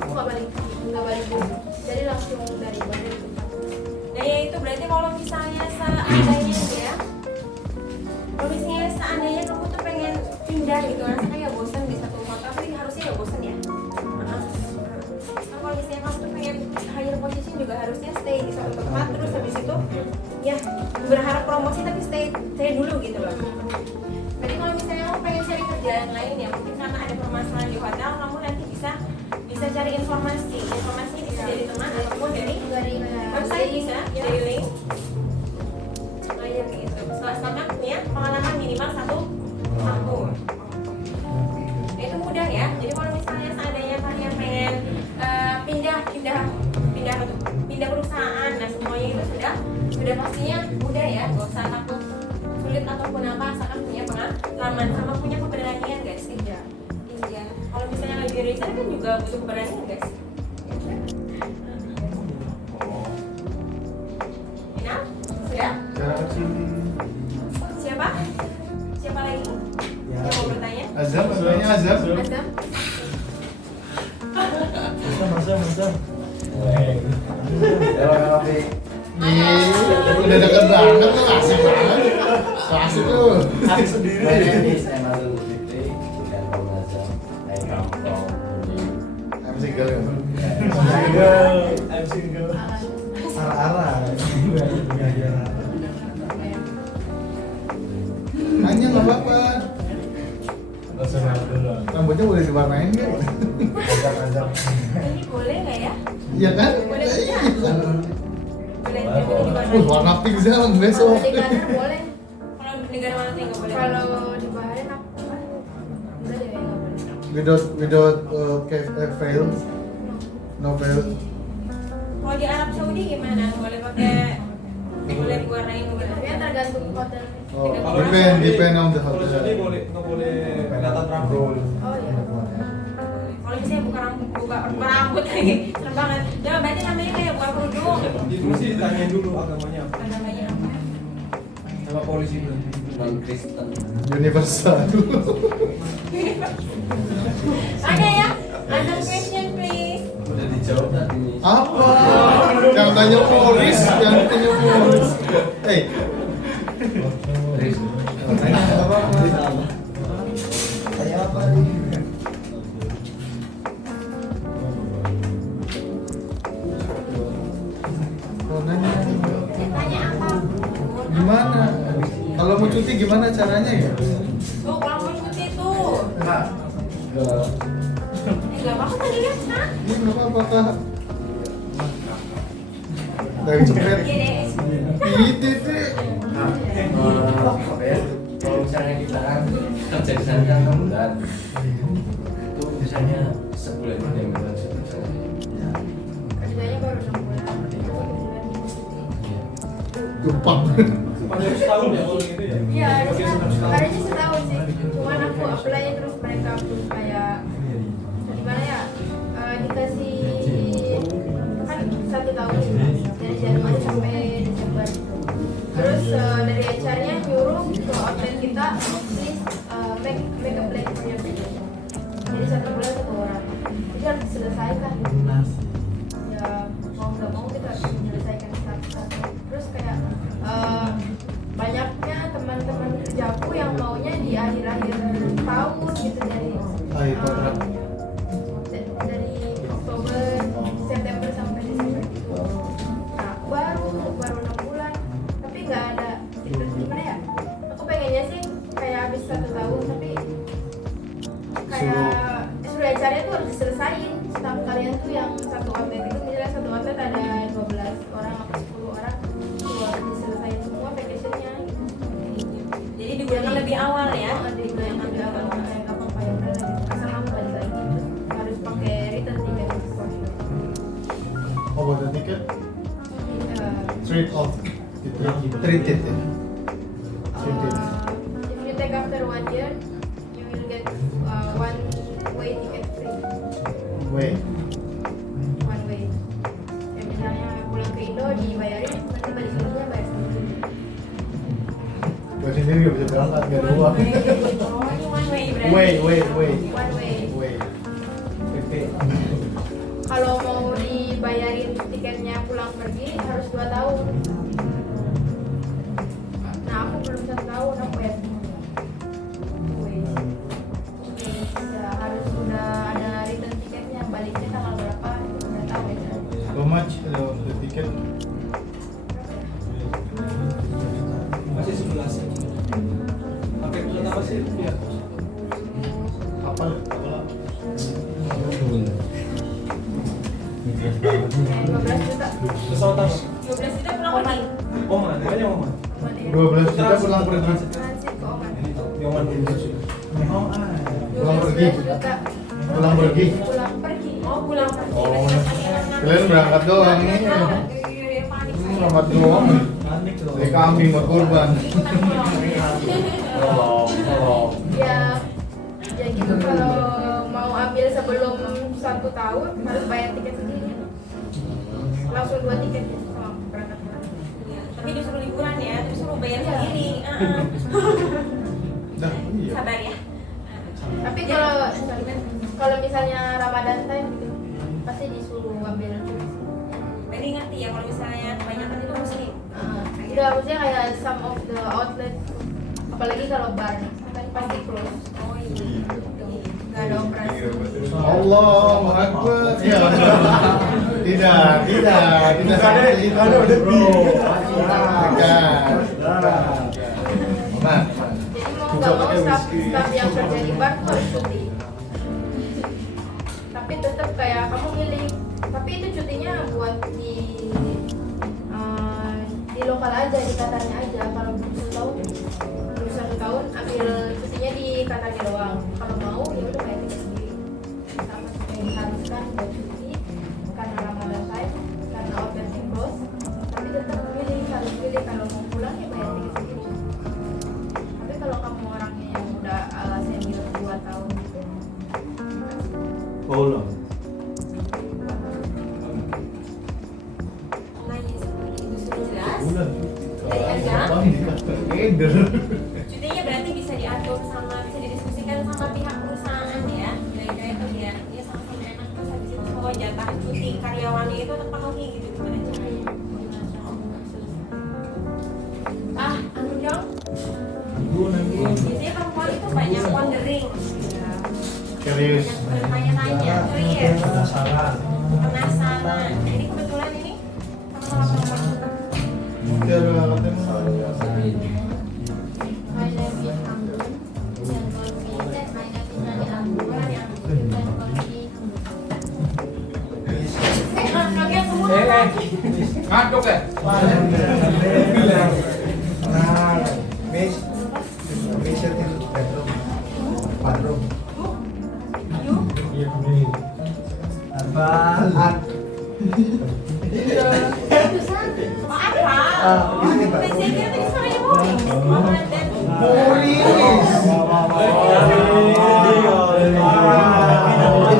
aku nggak balik dulu, jadi langsung dari Bahrain ke Qatar. Nah ya itu berarti kalau misalnya seandainya ya, kalau misalnya seandainya kamu tuh pengen pindah gitu, rasanya ya bosan di satu kota, tapi harusnya ya bosan ya. Nah, kalau misalnya kamu tuh pengen higher position juga harusnya stay di satu tempat, terus habis itu ya berharap promosi tapi stay dulu gitu loh. Jadi kalau misalnya kamu pengen cari kerjaan lain ya, mungkin karena ada permasalahan di hotel, kamu nanti bisa cari informasi bisa dari teman ataupun dari website bisa dari link belajar gitu. Selama punya pengalaman minimal 1 tahun. Itu mudah ya. Jadi kalau misalnya seandainya kalian pengen pindah perusahaan, nah semuanya itu sudah pastinya mudah ya. Gak usah takut sulit ataupun apa, asalkan punya pengalaman sama punya keberanian guys. Iya. Kalau misalnya lagi resign kan juga butuh keberanian guys. Enak? Sudah? cara sih. Siapa lagi Ya. yang mau bertanya? Azam, namanya Azam. Azam, Masam. Kalau Novi, Udah deket banget tuh, asik banget. So asik tuh. my name is Emalul. single ya. I'm single. Ala- Arah-arah. Nanya nggak apa-apa. Personal dulu. Rambutnya boleh diwarnain nggak? Ajak-ajak. Ini boleh nggak ya? Iya kan? Boleh Iya, nggak? kan? Boleh di Warna pink sih Kalau besok. di Qatar boleh. Kalau di negara mana tuh nggak boleh? Kalau di Bahrain apa? Enggak deh, nggak boleh. Without veil, no veil. Kalau di Arab Saudi gimana? Boleh pakai boleh diwarnain nggak boleh? Tapi kan tergantung hotel. Oh, depend on the Kalau hotel. sini boleh nggak boleh kelihatan rambut. Oh iya. Kalau misalnya buka rambut lagi, serem banget. Ya berarti namanya kayak buka kerudung. Di mesti ditanyain dulu agamanya apa. Namanya apa? Sama polisi berarti. Non Kristen. Universal. Ada ya? Ada question please. Udah dijawab tadi nih. Apa? Yang tanya Morris, yang tanya Morris. Tanya apa? Tanya apa nih? Oh, nanya. Tanya apa? Gimana? Kalau mau cuti gimana caranya ya? Tuh kalau mau cuti tuh. Enggak apa-apa tadi kan? Hah? Ini nggak apa-apa kak. Dari cepet. Gini. Itu deh. Apa ya? Kalau misalnya kita kan kerja di sana kan 6 bulan, itu biasanya sebulan dia bulan misalnya. Kerjanya baru 6 bulan. Gampang. Panjang setahun ya kalau gitu ya. Iya, Oke, harusnya setahun sih. Cuman aku apply terus mereka belum kayak gimana ya? Dikasih kan 1 tahun dari Januari sampai Desember gitu. Terus dari HR-nya nyuruh ke outlet kita please make a plan for your vacation. Jadi 1 bulan 1 orang. Jadi harus diselesaikan. Ya mau nggak mau kita harus menyelesaikan satu-satu. Terus kayak banyaknya teman-teman kerjaku yang maunya di akhir-akhir tahun gitu Akhir kontrak. dari Oktober, September sampai Desember gitu. Nah, baru 6 bulan, tapi nggak ada itu gimana ya? Aku pengennya sih kayak habis 1 tahun, tapi kayak suruh acaranya tuh harus diselesain. Staff kalian tuh yang satu outlet itu misalnya satu outlet ada 12 orang atau 10 orang, tuh harus diselesain semua vacationnya. Gitu. Jadi digunakan lebih awal ya. Ada yang lebih awal kayak kapal payung gitu. Asal kamu balik lagi harus pakai return ticket gitu. Oh, buat tiket? Uh, Straight off. Gitu. Treated ya. Treated. if you take after 1 year, you will get one way ticket free. Wait. One way. Ya misalnya pulang ke Indo dibayarin, nanti balik lagi bayar sendiri. Gue sendiri gak bisa berangkat, gak ada uang. Oh, ini one way berarti. Wait. One way. Wait. PP. Kalau mau dibayarin tiketnya pulang pergi harus 2 tahun. Nah aku belum 1 tahun, aku ya semuanya. Ya harus sudah ada return tiketnya, baliknya tanggal berapa, udah tahu ya. How much the ticket? Masih 11 ya. Pakai bulan apa sih? Ya. Apa? Kayak 12 juta. Pesawat apa? 12 juta pulang pergi. Oman, namanya Oman. 12 juta pulang pergi. Transit ke Oman. Di Oman Indonesia. Oh, ah. Pulang pergi. 12 juta. Pulang pergi. Pulang pergi. Oh, pulang pergi. Oh, kalian berangkat doang nih. Iya, panik saya. Selamat doang. Panik loh. Kayak kambing buat kurban. Ikutan pulang. Tolong. Ya gitu kalau mau ambil sebelum 1 tahun harus bayar tiket sendiri. Langsung 2 tiket ya sama berangkat. Iya, tapi disuruh liburan ya, terus suruh bayar Iya. sendiri. Dah, iya. Sabar ya. Tapi kalau misalnya Ramadan time gitu pasti disuruh ambil cuti. Berarti ngerti ya kalau misalnya kebanyakan itu muslim. Udah maksudnya kayak some of the outlet apalagi kalau bar kan pasti close. Oh iya. nggak ada operasi. Allahu Akbar. Ya. Tidak seperti itu. bro. Nah, Jadi mau nggak mau staff yang kerja di bar tuh harus cuti. Tapi tetap kayak kamu milih. Tapi itu cutinya buat di lokal aja, di Qatarnya aja. Kalau belum satu tahun ambil cutinya di Qatarnya doang. Kalau mau ya udah kayak kita sendiri. Sama seperti diharuskan buat cuti karena Ramadan time, karena organ close. Tapi tetap harus pilih kalau mau pulang ya bayar tiket sendiri. Tapi kalau kamu orangnya yang udah senior 2 tahun gitu, Bolong. Nanya sama itu sudah jelas. Bulan. Dari harga, Eder. cutinya berarti bisa diatur bisa didiskusikan sama pihak perusahaan ya. Kira-kira itu biar dia sama-sama enak terus habis itu bahwa jatah cuti karyawannya itu terpenuhi gitu gimana caranya? Anu dong. Biasanya perempuan itu banyak wondering, Serius. banyak bertanya-tanya, curious, Penasaran. penasaran. Jadi kebetulan ini sama-sama Mungkin alatnya my name is Amrun. You can call me that. My name is Nani Amrun. You can call me Amrun. Kalian semua Ngantuk ya? Nah, Miss itu bedroom, bathroom. you Iya, ini. Apaan? apa? Saya kira tadi suaranya Boris.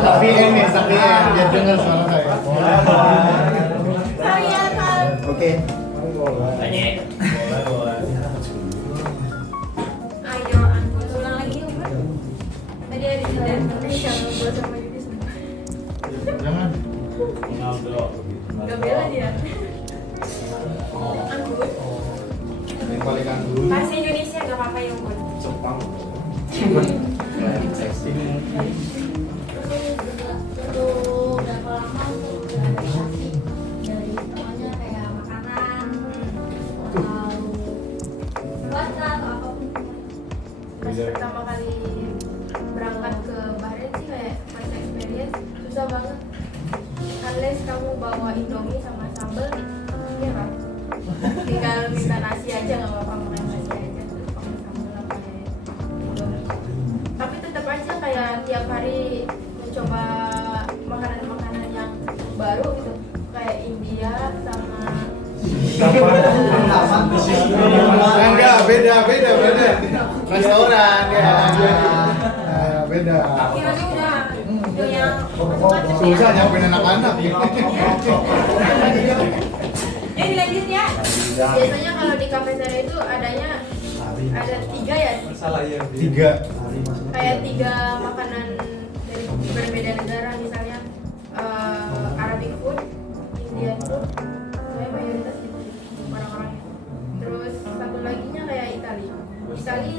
tapi ini biar dengar suara saya. Sorry ya Kak. Oke. Ayo angkut ulang lagi yuk. Tadi ada jeda. Kalau buat sama Yudis, Jangan. nggak bela dia. Angkut. Ini balikan dulu. Bahasa Indonesia gak apa-apa ya Bun. Jepang. Seksi. Untuk berapa lama untuk beradaptasi dari semuanya kayak makanan, lalu cuaca atau apapun. Pas pertama kali berangkat ke Bahrain sih kayak first experience susah banget. Unless kamu bawa Indomie sama sambal, ya kan? Tinggal minta nasi aja nggak apa-apa, makan nasi aja terus pakai sambal apa ya. Indomie. Tapi tetap aja kayak tiap hari mencoba makanan-makanan yang baru gitu, kayak India sama Enggak, beda. Restoran ya. Beda. Kiranya udah yang macam-macam ya. Susah nyampein anak-anak ya. Jadi dilanjut ya. biasanya kalau di kafeteria itu adanya ada 3 ya, Salah ya. 3. kayak 3 makanan dari berbeda negara, misalnya Arabic food, Indian food, saya mayoritas gitu orang-orangnya. Terus satu laginya kayak Itali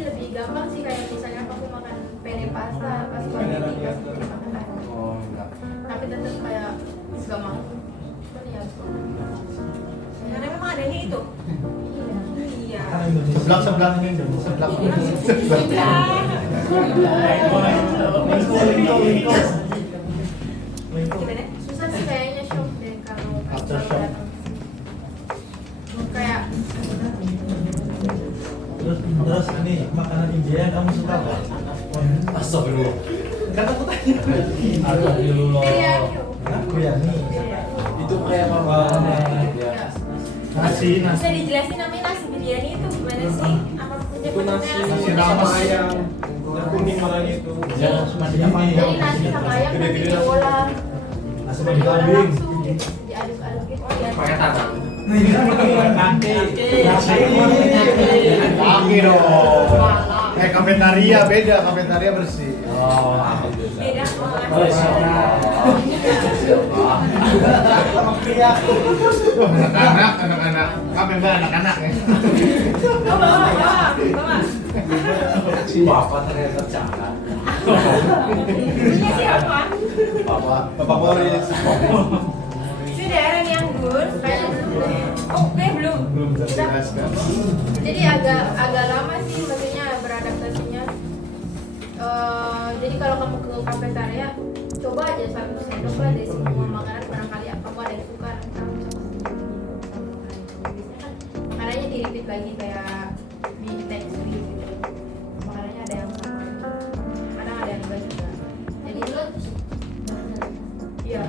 lebih gampang sih, kayak misalnya kamu makan penne pasta pas spaghetti kasih makan air. Oh, enggak. Tapi tetap kayak gak mau. Cuman ya Karena memang adanya itu. iya. Iya. Sebelah ini dong. Sebelah. Gimana? Susah sih kayaknya, shock deh kalau After baru shock. datang. Kayak Terus ini makanan India yang kamu suka apa? Astagfirullah. Kan aku tanya. Astagfirullah. biryani. Biryani. Itu kayak apa? Ya. Nasi. Bisa dijelasin namanya nasi biryani itu gimana sih? Apa Itu nasi punya rames. sama ayam. Yang kuning malah itu. Ya, masih apa Jadi nasi sama ayam nanti diolah, Nasi diolah bagi kambing. langsung diaduk-aduk gitu. Pakai tangan. Kaki Kaki dong. Kayak kafetaria beda, kafetaria bersih. Oh, alhamdulillah. beda Oh, siapa? Anak-anak, apa mbak anak-anak ya? bawa. Bapak ternyata jahat. Ini siapa? Bapak Boris. Sudah Rani Anggun, kayaknya belum. Oh, belum. Belum terjelaskan. Jadi agak lama sih maksudnya beradaptasinya. Jadi kalau kamu ke kafetaria, coba aja satu sendok lah dari semua makanan, barangkali kamu ada yang suka, kamu sama makanannya di-repeat lagi kayak di next week gitu. Makanannya ada yang sama, kadang ada yang enggak juga. Jadi iya,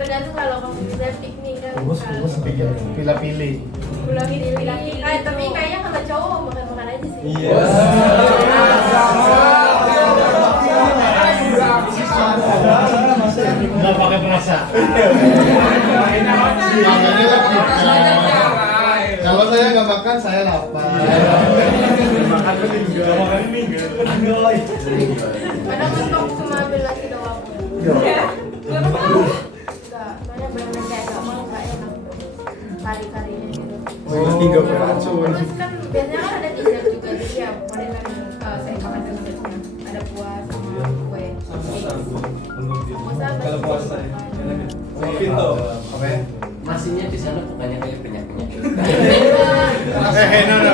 tergantung kalau kamu bisa piknik kan. Bungkus Pikir pilih-pilih. Tapi kayaknya kalau cowok makan aja sih. Iya. Nggak pakai perasa. Makanya kalau saya nggak makan, saya lapar. Makan meninggal. Kadang mentok cuma ambil nasi doang. Enggak apa-apa. Enggak, soalnya benar-benar kayak gak mau, gak enak kari-karinya gitu. Tiga beracun. Terus kan biasanya kan ada dessert juga, jadi ya kemarin kan saya makan dessertnya. Ada buah sama kue. Kalau puasa ya. Vito. Nasinya di sana bukannya kayak banyak-banyak. No.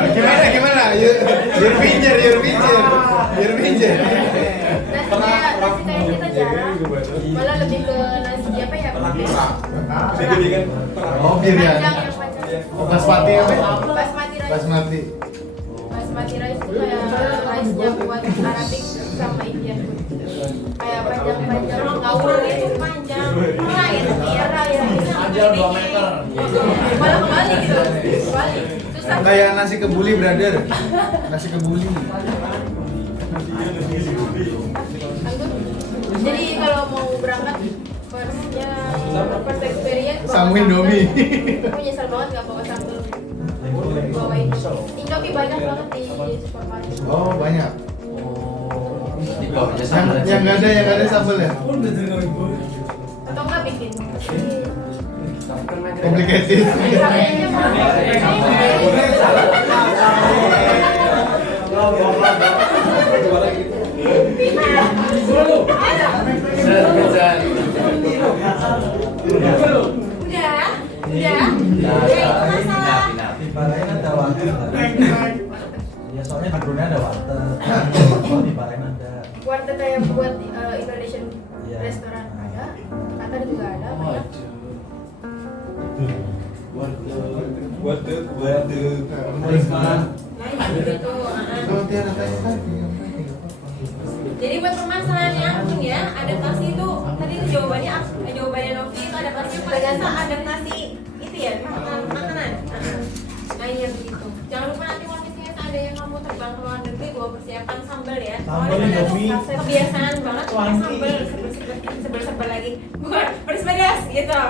Gimana? Your pinjer. Nasi kayak kita jarang, malah lebih ke nasi apa ya? Jadi kan Oh, biryani. Panjang yang panjang. Basmati apa? Basmati rice. Basmati. Basmati rice itu kayak rice-nya buat Arabic sama Indian food. Kayak panjang-panjang Ngawur itu panjang. Nah, itu Tiara ya. Panjang 2 meter. Malah kembali gitu. Kembali. Susah. Kayak nasi kebuli, brother. Nasi kebuli. Jadi kalau mau berangkat first experience Sama Indomie. Aku nyesel banget gak bawa sambal. Bawain Indomie banyak banget di supermarket. Oh, banyak. Di bawahnya sama. Yang nggak ada sambal ya? Atau enggak bikin. Complicated. Udah. Ya, itu masalah. Di Bahrain ada warteg. Ya soalnya di Brunei ada warteg. Kalau di Bahrain ada. Warteg kayak buat Indonesian Iya. restoran ada. Qatar juga ada. Banyak. Waduh. Nah, gitu. Kalau Tiara tanya tadi. Jadi buat permasalahan yang Anggun ya, adaptasi itu tadi itu jawabannya Novi itu adaptasi tergantung adaptasi itu ya makanan. Nah iya begitu. Jangan lupa nanti kalau misalnya seandainya kamu terbang ke luar negeri bawa persiapan sambal ya. Sambal, Soalnya kan Novi. kebiasaan banget pakai Wangi. sambal sebel lagi. Bukan pedas gitu.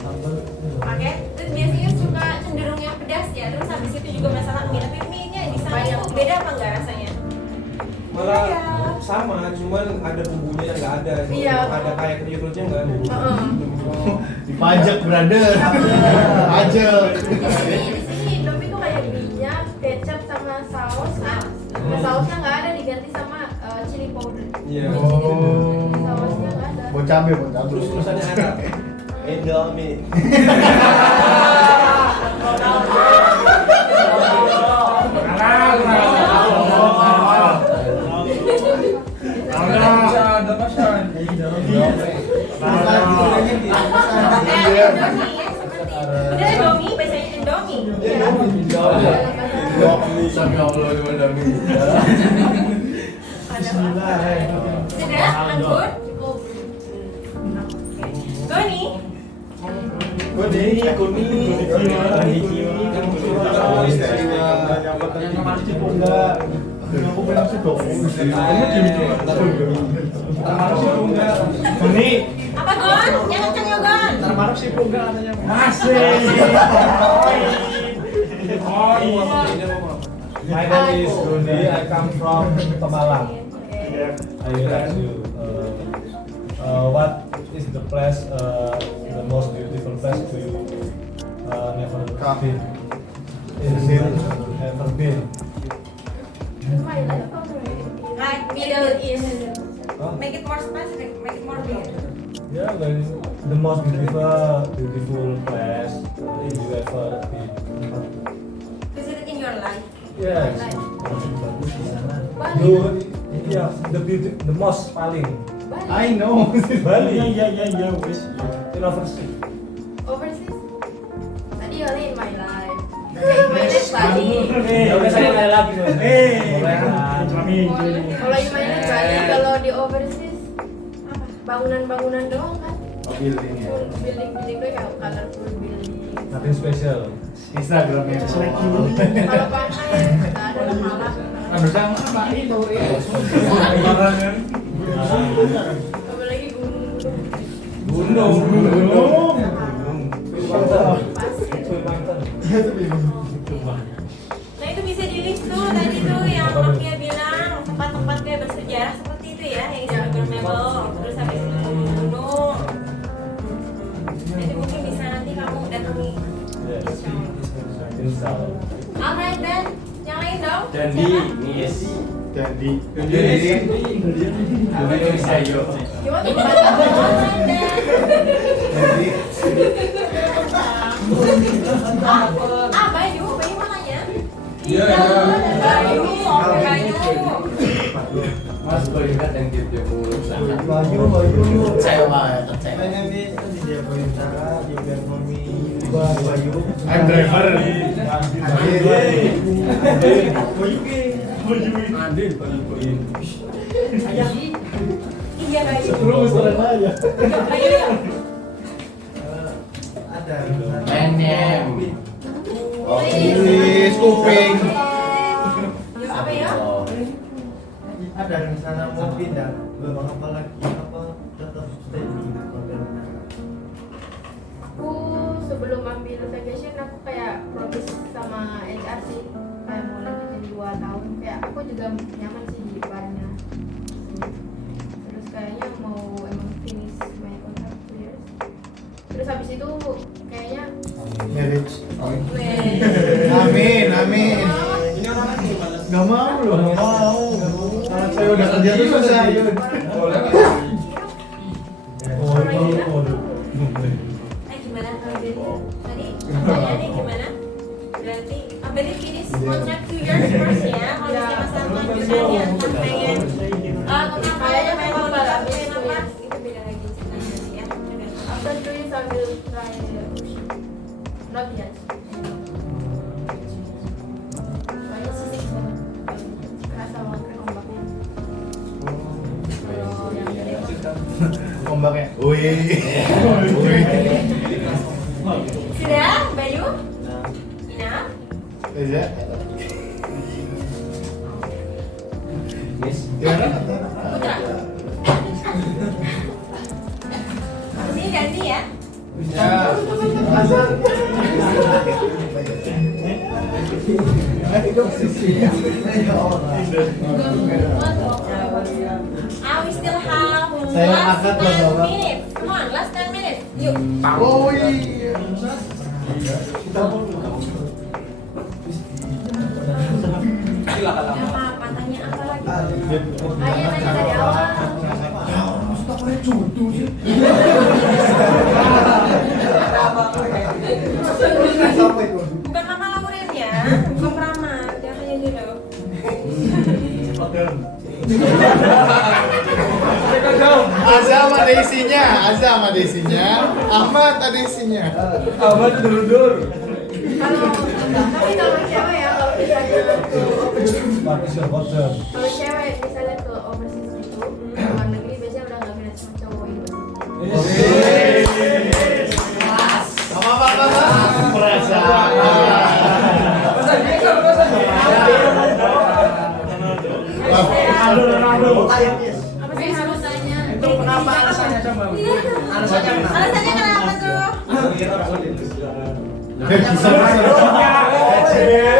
Sambal. Oke, terus biasanya suka cenderung yang pedas ya. Terus habis itu juga masalah mie, tapi mie-nya di sana itu beda apa enggak rasanya? Malah sama, cuman ada bumbunya yang nggak ada. Iya. Ada kayak kriuknya nggak ada. Dipajak, brother. Pajak. Di sini Indomie tuh kayak minyak, kecap sama saus kan. Nah, sausnya nggak ada, diganti sama chili powder. Iya. Sausnya nggak ada. Buat cabe. Terus tulisannya ada Indomie. Udah Indomie, biasanya Indomie. Sampai Allah gimana mi? Sudah, Anggun? Goni? Apa Gon? Yang kenceng ya Gon? My name is Rudi. I come from Pemalang. I will ask you, what is the place, the most beautiful place to you never been? Never been. Middle East. Huh? Make it more specific, make it more big. Yeah, like the most beautiful place in you ever been. Visited in your life. Yes. Like, Paling bagus di sana. Bali. Yeah, the most paling. Bali. I know. Bali. Ya, wis. In overseas. Overseas. Tadi only in my life. In my life Bali. Ya udah saya nanya lagi dong. Boleh kan? Kalau in my life Bali, kalau di overseas apa? Bangunan-bangunan doang kan? Oh, building ya. Full building-building doang ya, colorful building. Nothing special. Instagramnya. Kalau pantai nggak ada lah malah. Rendang apa itu ya? Apalagi gunung. Gunung. Pasir. Nah itu bisa di list tuh tadi tuh yang Nokia bilang tempat-tempat kayak bersejarah seperti itu ya yang instagramable. Terus habis itu gunung. Jadi mungkin bisa nanti kamu datangi. Yes. Install. Alright then, yang lain dong. Jadi, Nis. Jadi. Indonesia yuk. Gimana tuh? Alright then. Bayu mana ya? Iya. Bayu, Bayu. Mas Boy kan yang dia mulu sana. Bayu. Kecewa ya, kecewa. Bayu. I'm driver. Iya Bayu. aja. Bayu ya. Menem. Iris kuping. Apa ya? Oh. Ada rencana mau pindah ke apa lagi apa tetap stay di Pontianak? Aku sebelum ambil vacation aku kayak promise sama HR sih kayak mau lanjutin 2 tahun, kayak aku juga nyaman sih di depannya. Terus kayaknya mau emang finish my contract 2 years. Terus habis itu kayaknya Marriage. Weh. Amin. Ini orang gimana? Gak mau loh, gak mau. Kalau saya udah kerja tuh selesai. Boleh nggak? Gimana kalau jadi tadi pertanyaannya gimana? Berarti berarti finish contract 2 years first ya. Kalau misalnya masalah kelanjutannya kan pengen kenapa ya pengen apa itu beda lagi ceritanya ya. after 2 years I will try not yet. Soalnya sisik banget, kerasa banget kan ombaknya. Kalau yang gede Ombaknya. Wih. Sudah, Bayu? Ina? Iya. Nis. Putra? Sini ganti ya. Ya. Azan. We still have Saya last angkat 10 loh, Bapak. minutes. Come on, last 10 minutes. Yuk. Oh iya. Apa tanya apa lagi? Ayo tanya dari awal. Bukan Mama Lauren ya, bukan Rama. Jangan tanya dulu. Azam ada isinya. Ahmad ada isinya. Ahmad dur. Tapi kalau cewek ya, kalau misalnya ke Marcus your bottom. kalau cewek misalnya ke overseas gitu, ke luar negeri biasanya udah nggak minat sama cowok Indo. Apa? Perasaan. Apa sih harus tanya? Itu kenapa alasannya coba? Alasannya kenapa tuh?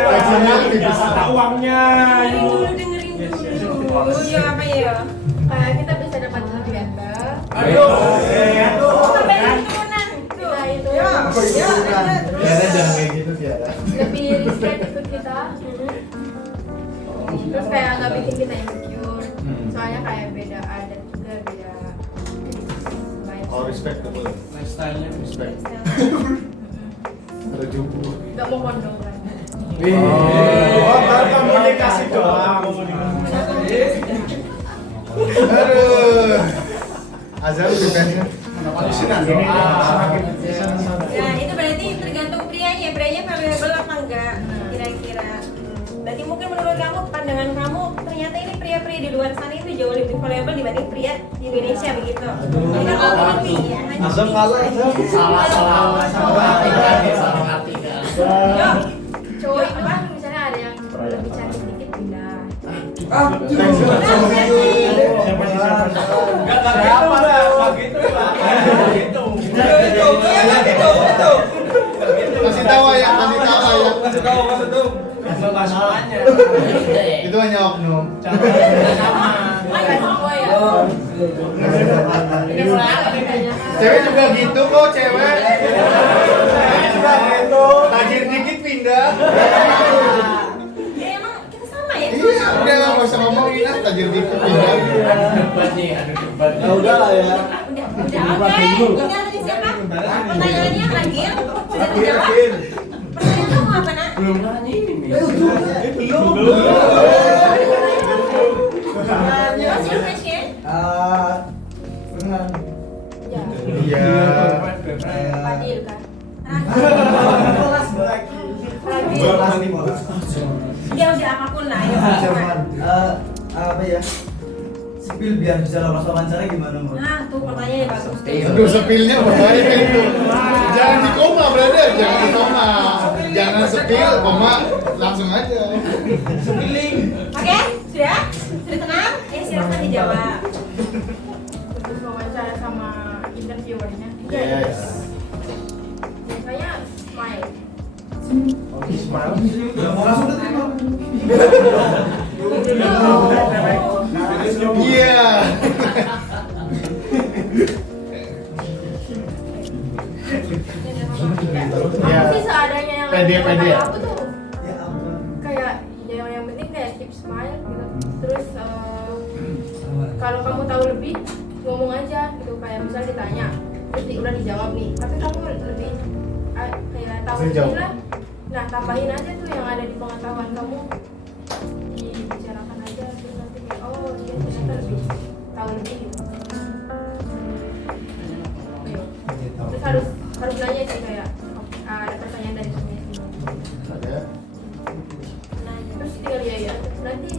Gajinya lebih besar. uangnya. Dengerin dulu. Ya apa ya? Kita bisa dapat lebih ganteng. Sampai keturunan. Tuh. Kita itu Ya, lanjut. Tiara jangan kayak gitu Tiara. lebih respect itu kita. Terus kayak nggak bikin kita insecure. soalnya kayak beda adat juga, beda vibes. Oh, respectable. Lifestyle-nya Respect. Mm-mm. Ada jubu. Nggak mau kondom kan. Oh, baru komunikasi doang. Aduh. Azal bukannya. Ya itu berarti tergantung prianya, prianya valuable apa enggak kira-kira. Berarti mungkin menurut kamu, pandangan kamu ternyata ini pria-pria di luar sana itu jauh lebih valuable dibanding pria di Indonesia begitu. Kita opini ya, hanya Azam opini. kalah Azam. Yuk. Cowok itu kan misalnya ada yang lebih cantik dikit pindah. Kasih tahu ya, kasih tahu ya. masalahnya. Itu hanya oknum. Nggak semua ya. Ini mulai Cewek juga gitu kok, cewek. Cewek juga gitu. Tajir dikit pindah. Ya emang kita sama ya. Iya, udah lah, nggak usah ngomongin ah, tajir dikit pindah. Debat nih, ada debat. Ya udah lah ya. Udah oke. Tinggal tadi siapa? Pertanyaannya lagi ya. Sudah terjawab. Pertanyaan kamu apa nak? Belum nanya ini nih. What's your question? Pernah Ya. Iya. Fadil kan. pasti bola. Ya udah apapun lah ya. Apa ya? Sipil biar bisa lolos wawancara gimana menurut? Nah tuh pertanyaannya bagus tuh. Aduh, sepilnya berbahaya itu. Jangan di koma, brother. Jangan di koma. Jangan sepil, koma langsung aja. Oke, sudah? Sudah tenang? Silakan dijawab. Untuk wawancara sama interviewernya. Yes. Biasanya smile. Mau langsung diterima. Iya. Aku sih seadanya yang Pede, lagi pede. sama aku tuh Ya ampun. kayak yang penting kayak keep smile gitu. Terus kalau kamu tahu lebih ngomong aja gitu, kayak misal ditanya terus udah dijawab nih, tapi kamu lebih kayak tahu Langsung jawab. lebih lah. Nah tambahin aja tuh yang ada di pengetahuan kamu, dibicarakan aja terus nanti kayak oh dia ternyata lebih tahu lebih gitu. Terus harus nanya sih kayak ada pertanyaan dari kamu. Ada. Nah, terus tinggal ya nanti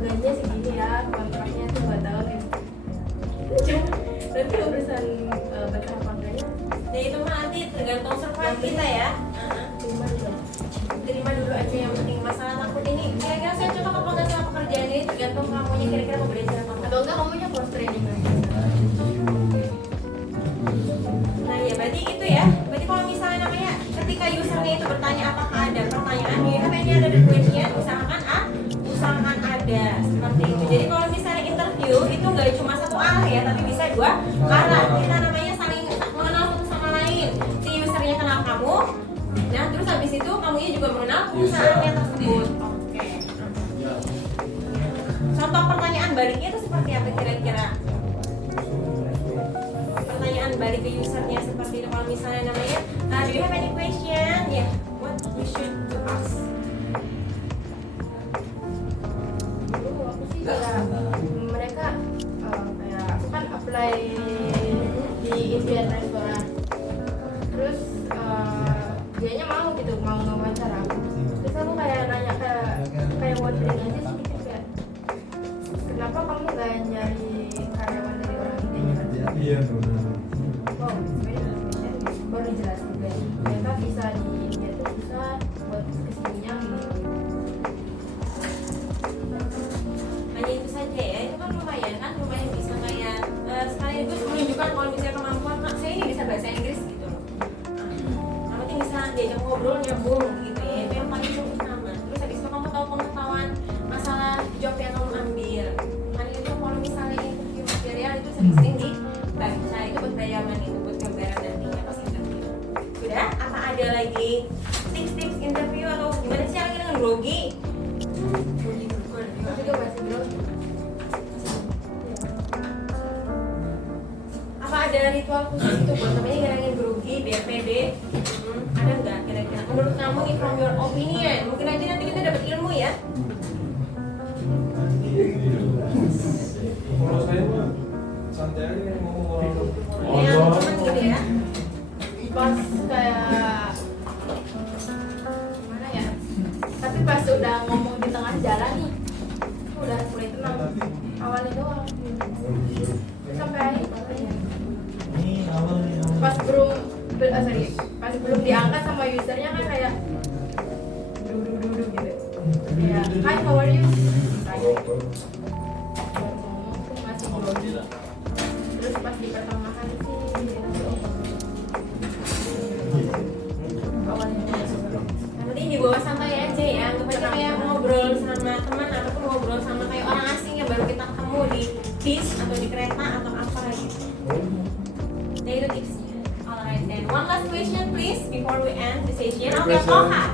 gajinya segini ya, kontraknya tuh 2 tahun ya. Nanti urusan betah apa enggaknya Nah itu mah nanti tergantung survive kita ya. cuma dulu. Terima dulu aja yang penting. Masalah takut ini kira-kira saya cocok apa enggak sama pekerjaan ini tergantung kamunya kira-kira mau belajar apa enggak. Atau enggak kamunya cross training aja. Nah ya berarti itu ya. Berarti kalau misalnya namanya ketika usernya itu bertanya apakah ada pertanyaan, do you have any other question? Usahakan usahakan ada seperti itu. Jadi kalau misalnya interview itu nggak cuma satu arah ya, tapi bisa 2 arah. Kita namanya saling mengenal satu sama lain. Si usernya kenal kamu, nah terus habis itu kamunya juga mengenal perusahaannya tersebut. Oke. Contoh pertanyaan baliknya itu seperti apa kira-kira? Pertanyaan balik ke usernya seperti itu. Kalau misalnya namanya, do you have any question? Ya, what we should to ask? Dulu aku sih kayak mereka kayak aku kan apply di Indian restoran. Terus dianya mau gitu, mau wawancara aku. Terus aku kayak nanya kayak wondering aja sedikit kayak kenapa kamu gak nyari karyawan dari orang India aja? Iya benar. Oh, sebenarnya baru jelas juga. Ternyata bisa di India tuh susah buat kesininya gini. Hanya itu saja ya, itu kan lumayan bisa kayak sekaligus menunjukkan kalau misalnya kemampuan saya ini bisa bahasa Inggris gitu loh. Yang penting bisa diajak ngobrol nyambung gitu ya, itu yang paling utama. Terus habis itu kamu tahu pengetahuan masalah job yang kamu ambil. Makanya itu kalau misalnya interview material itu sering-sering dibaca, itu buat bayangan itu buat gambaran nantinya pas interview. Sudah? Apa ada lagi tips-tips interview atau gimana sih caranya dengan grogi? Aku juga masih belum. ada ritual khusus itu buat namanya ngilangin grogi biar pede? Ada nggak kira-kira? Menurut kamu nih from your opinion, mungkin aja nanti kita dapat ilmu ya. Kalau saya mah santai aja ngomong orang. Yang teman gitu ya. Pas kayak gimana ya, tapi pas udah ngomong di tengah jalan nih udah mulai tenang, awalnya doang sampai akhir makanya. Ini awal nih awal. Pas pas belum diangkat sama usernya kan kayak duduk gitu kayak hi how are you tanya ngomong tuh masih grogi, terus pas di pertengahan sih awalnya Yang penting dibawa santai aja ya, anggap aja kayak ngobrol sama teman ataupun ngobrol sama kayak orang asing yang baru kita ketemu di bis atau di kereta atau apa gitu. Nah itu tipsnya. Alright then, one last question please before we end the session. Oke, Poha.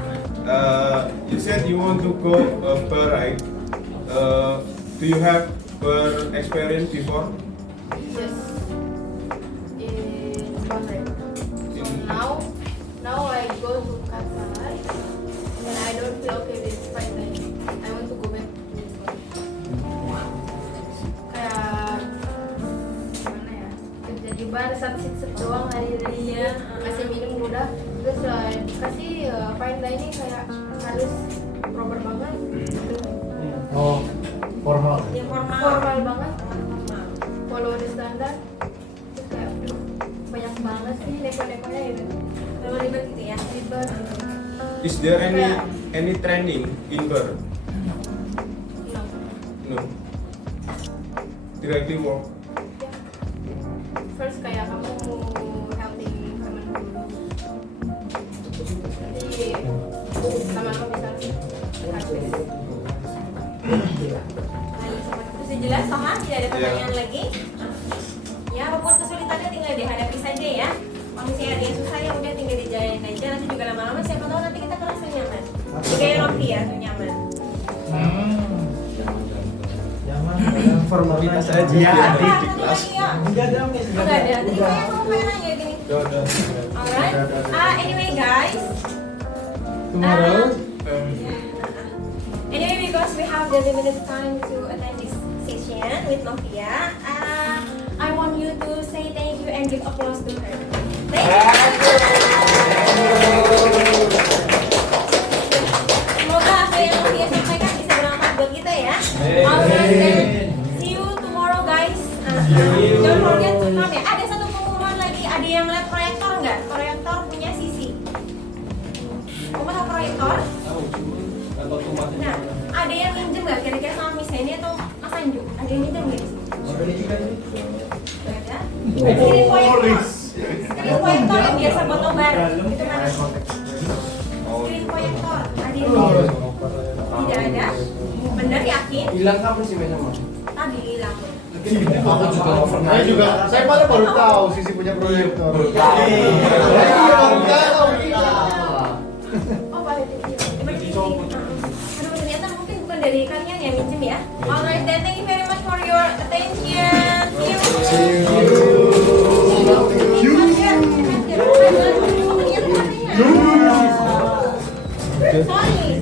You said you want to go per right. Do you have per experience before? yes in Bahrain. So now I go to Qatar and I don't feel okay with flight line. I want to go back to Qatar. Kayak gimana ya, kerja di bar sit doang hari-harinya, kasih minum udah, terus kasih fine dining kayak harus proper banget gitu. Oh, formal. Yang formal. Formal banget, Formal. follow the standard. Terus kayak aduh, banyak banget sih neko-nekonya gitu. Terlalu ribet gitu ya. Ribet gitu. Is there any training in bar? No. No. Directly work. Ya. First kayak kamu helping temen dulu. Nanti lama-lama bisa habis. Baik, seperti itu sudah jelas, Toha? Tidak ada pertanyaan lagi? Ya, apapun kesulitannya tinggal dihadapi saja ya. Kalau misalnya ada yang susah ya udah tinggal dijalanin aja. Nanti juga lama-lama siapa tahu nanti kita ngerasa nyaman. Kayak Rofi ya, tuh nyaman. Nyaman. Formalitas aja. Ya, Apa? di Satu kelas. lagi ya. Enggak ada Miss. Oh, nggak ada. Tadi kayak kamu pengen nanya gini. Alright. Anyway guys. Tomorrow. Anyway, because we have the limited time to attend this session with Novia, I want you to say thank you and give applause to her. Thank you. Semoga apa yang Novia sampaikan bisa bermanfaat buat kita ya. Alright then, see you tomorrow guys. Don't forget to come ya. Ada satu pengumuman lagi. Ada yang lihat proyektor nggak? Proyektor punya Sisi. Kamu tahu proyektor? Atau tumpah. Nah, ada yang minjem nggak kira-kira sama Miss Henny atau Mas Anju? Ada yang minjem nggak di sini? Nggak ada? Screen proyektor. Screen proyektor yang biasa buat nobar. Itu mana? Screen proyektor. Ada yang minjem? Tidak ada? Bener yakin? Hilang kapan sih memang? Tadi hilang. Aku juga nggak pernah. Saya malah baru tahu Sisi punya proyektor. Baru tahu. Oh, Pak Hedi. Aduh, ternyata mungkin bukan dari kalian yang minjem ya. Alright, then thank you very much for your attention. See you. Sorry.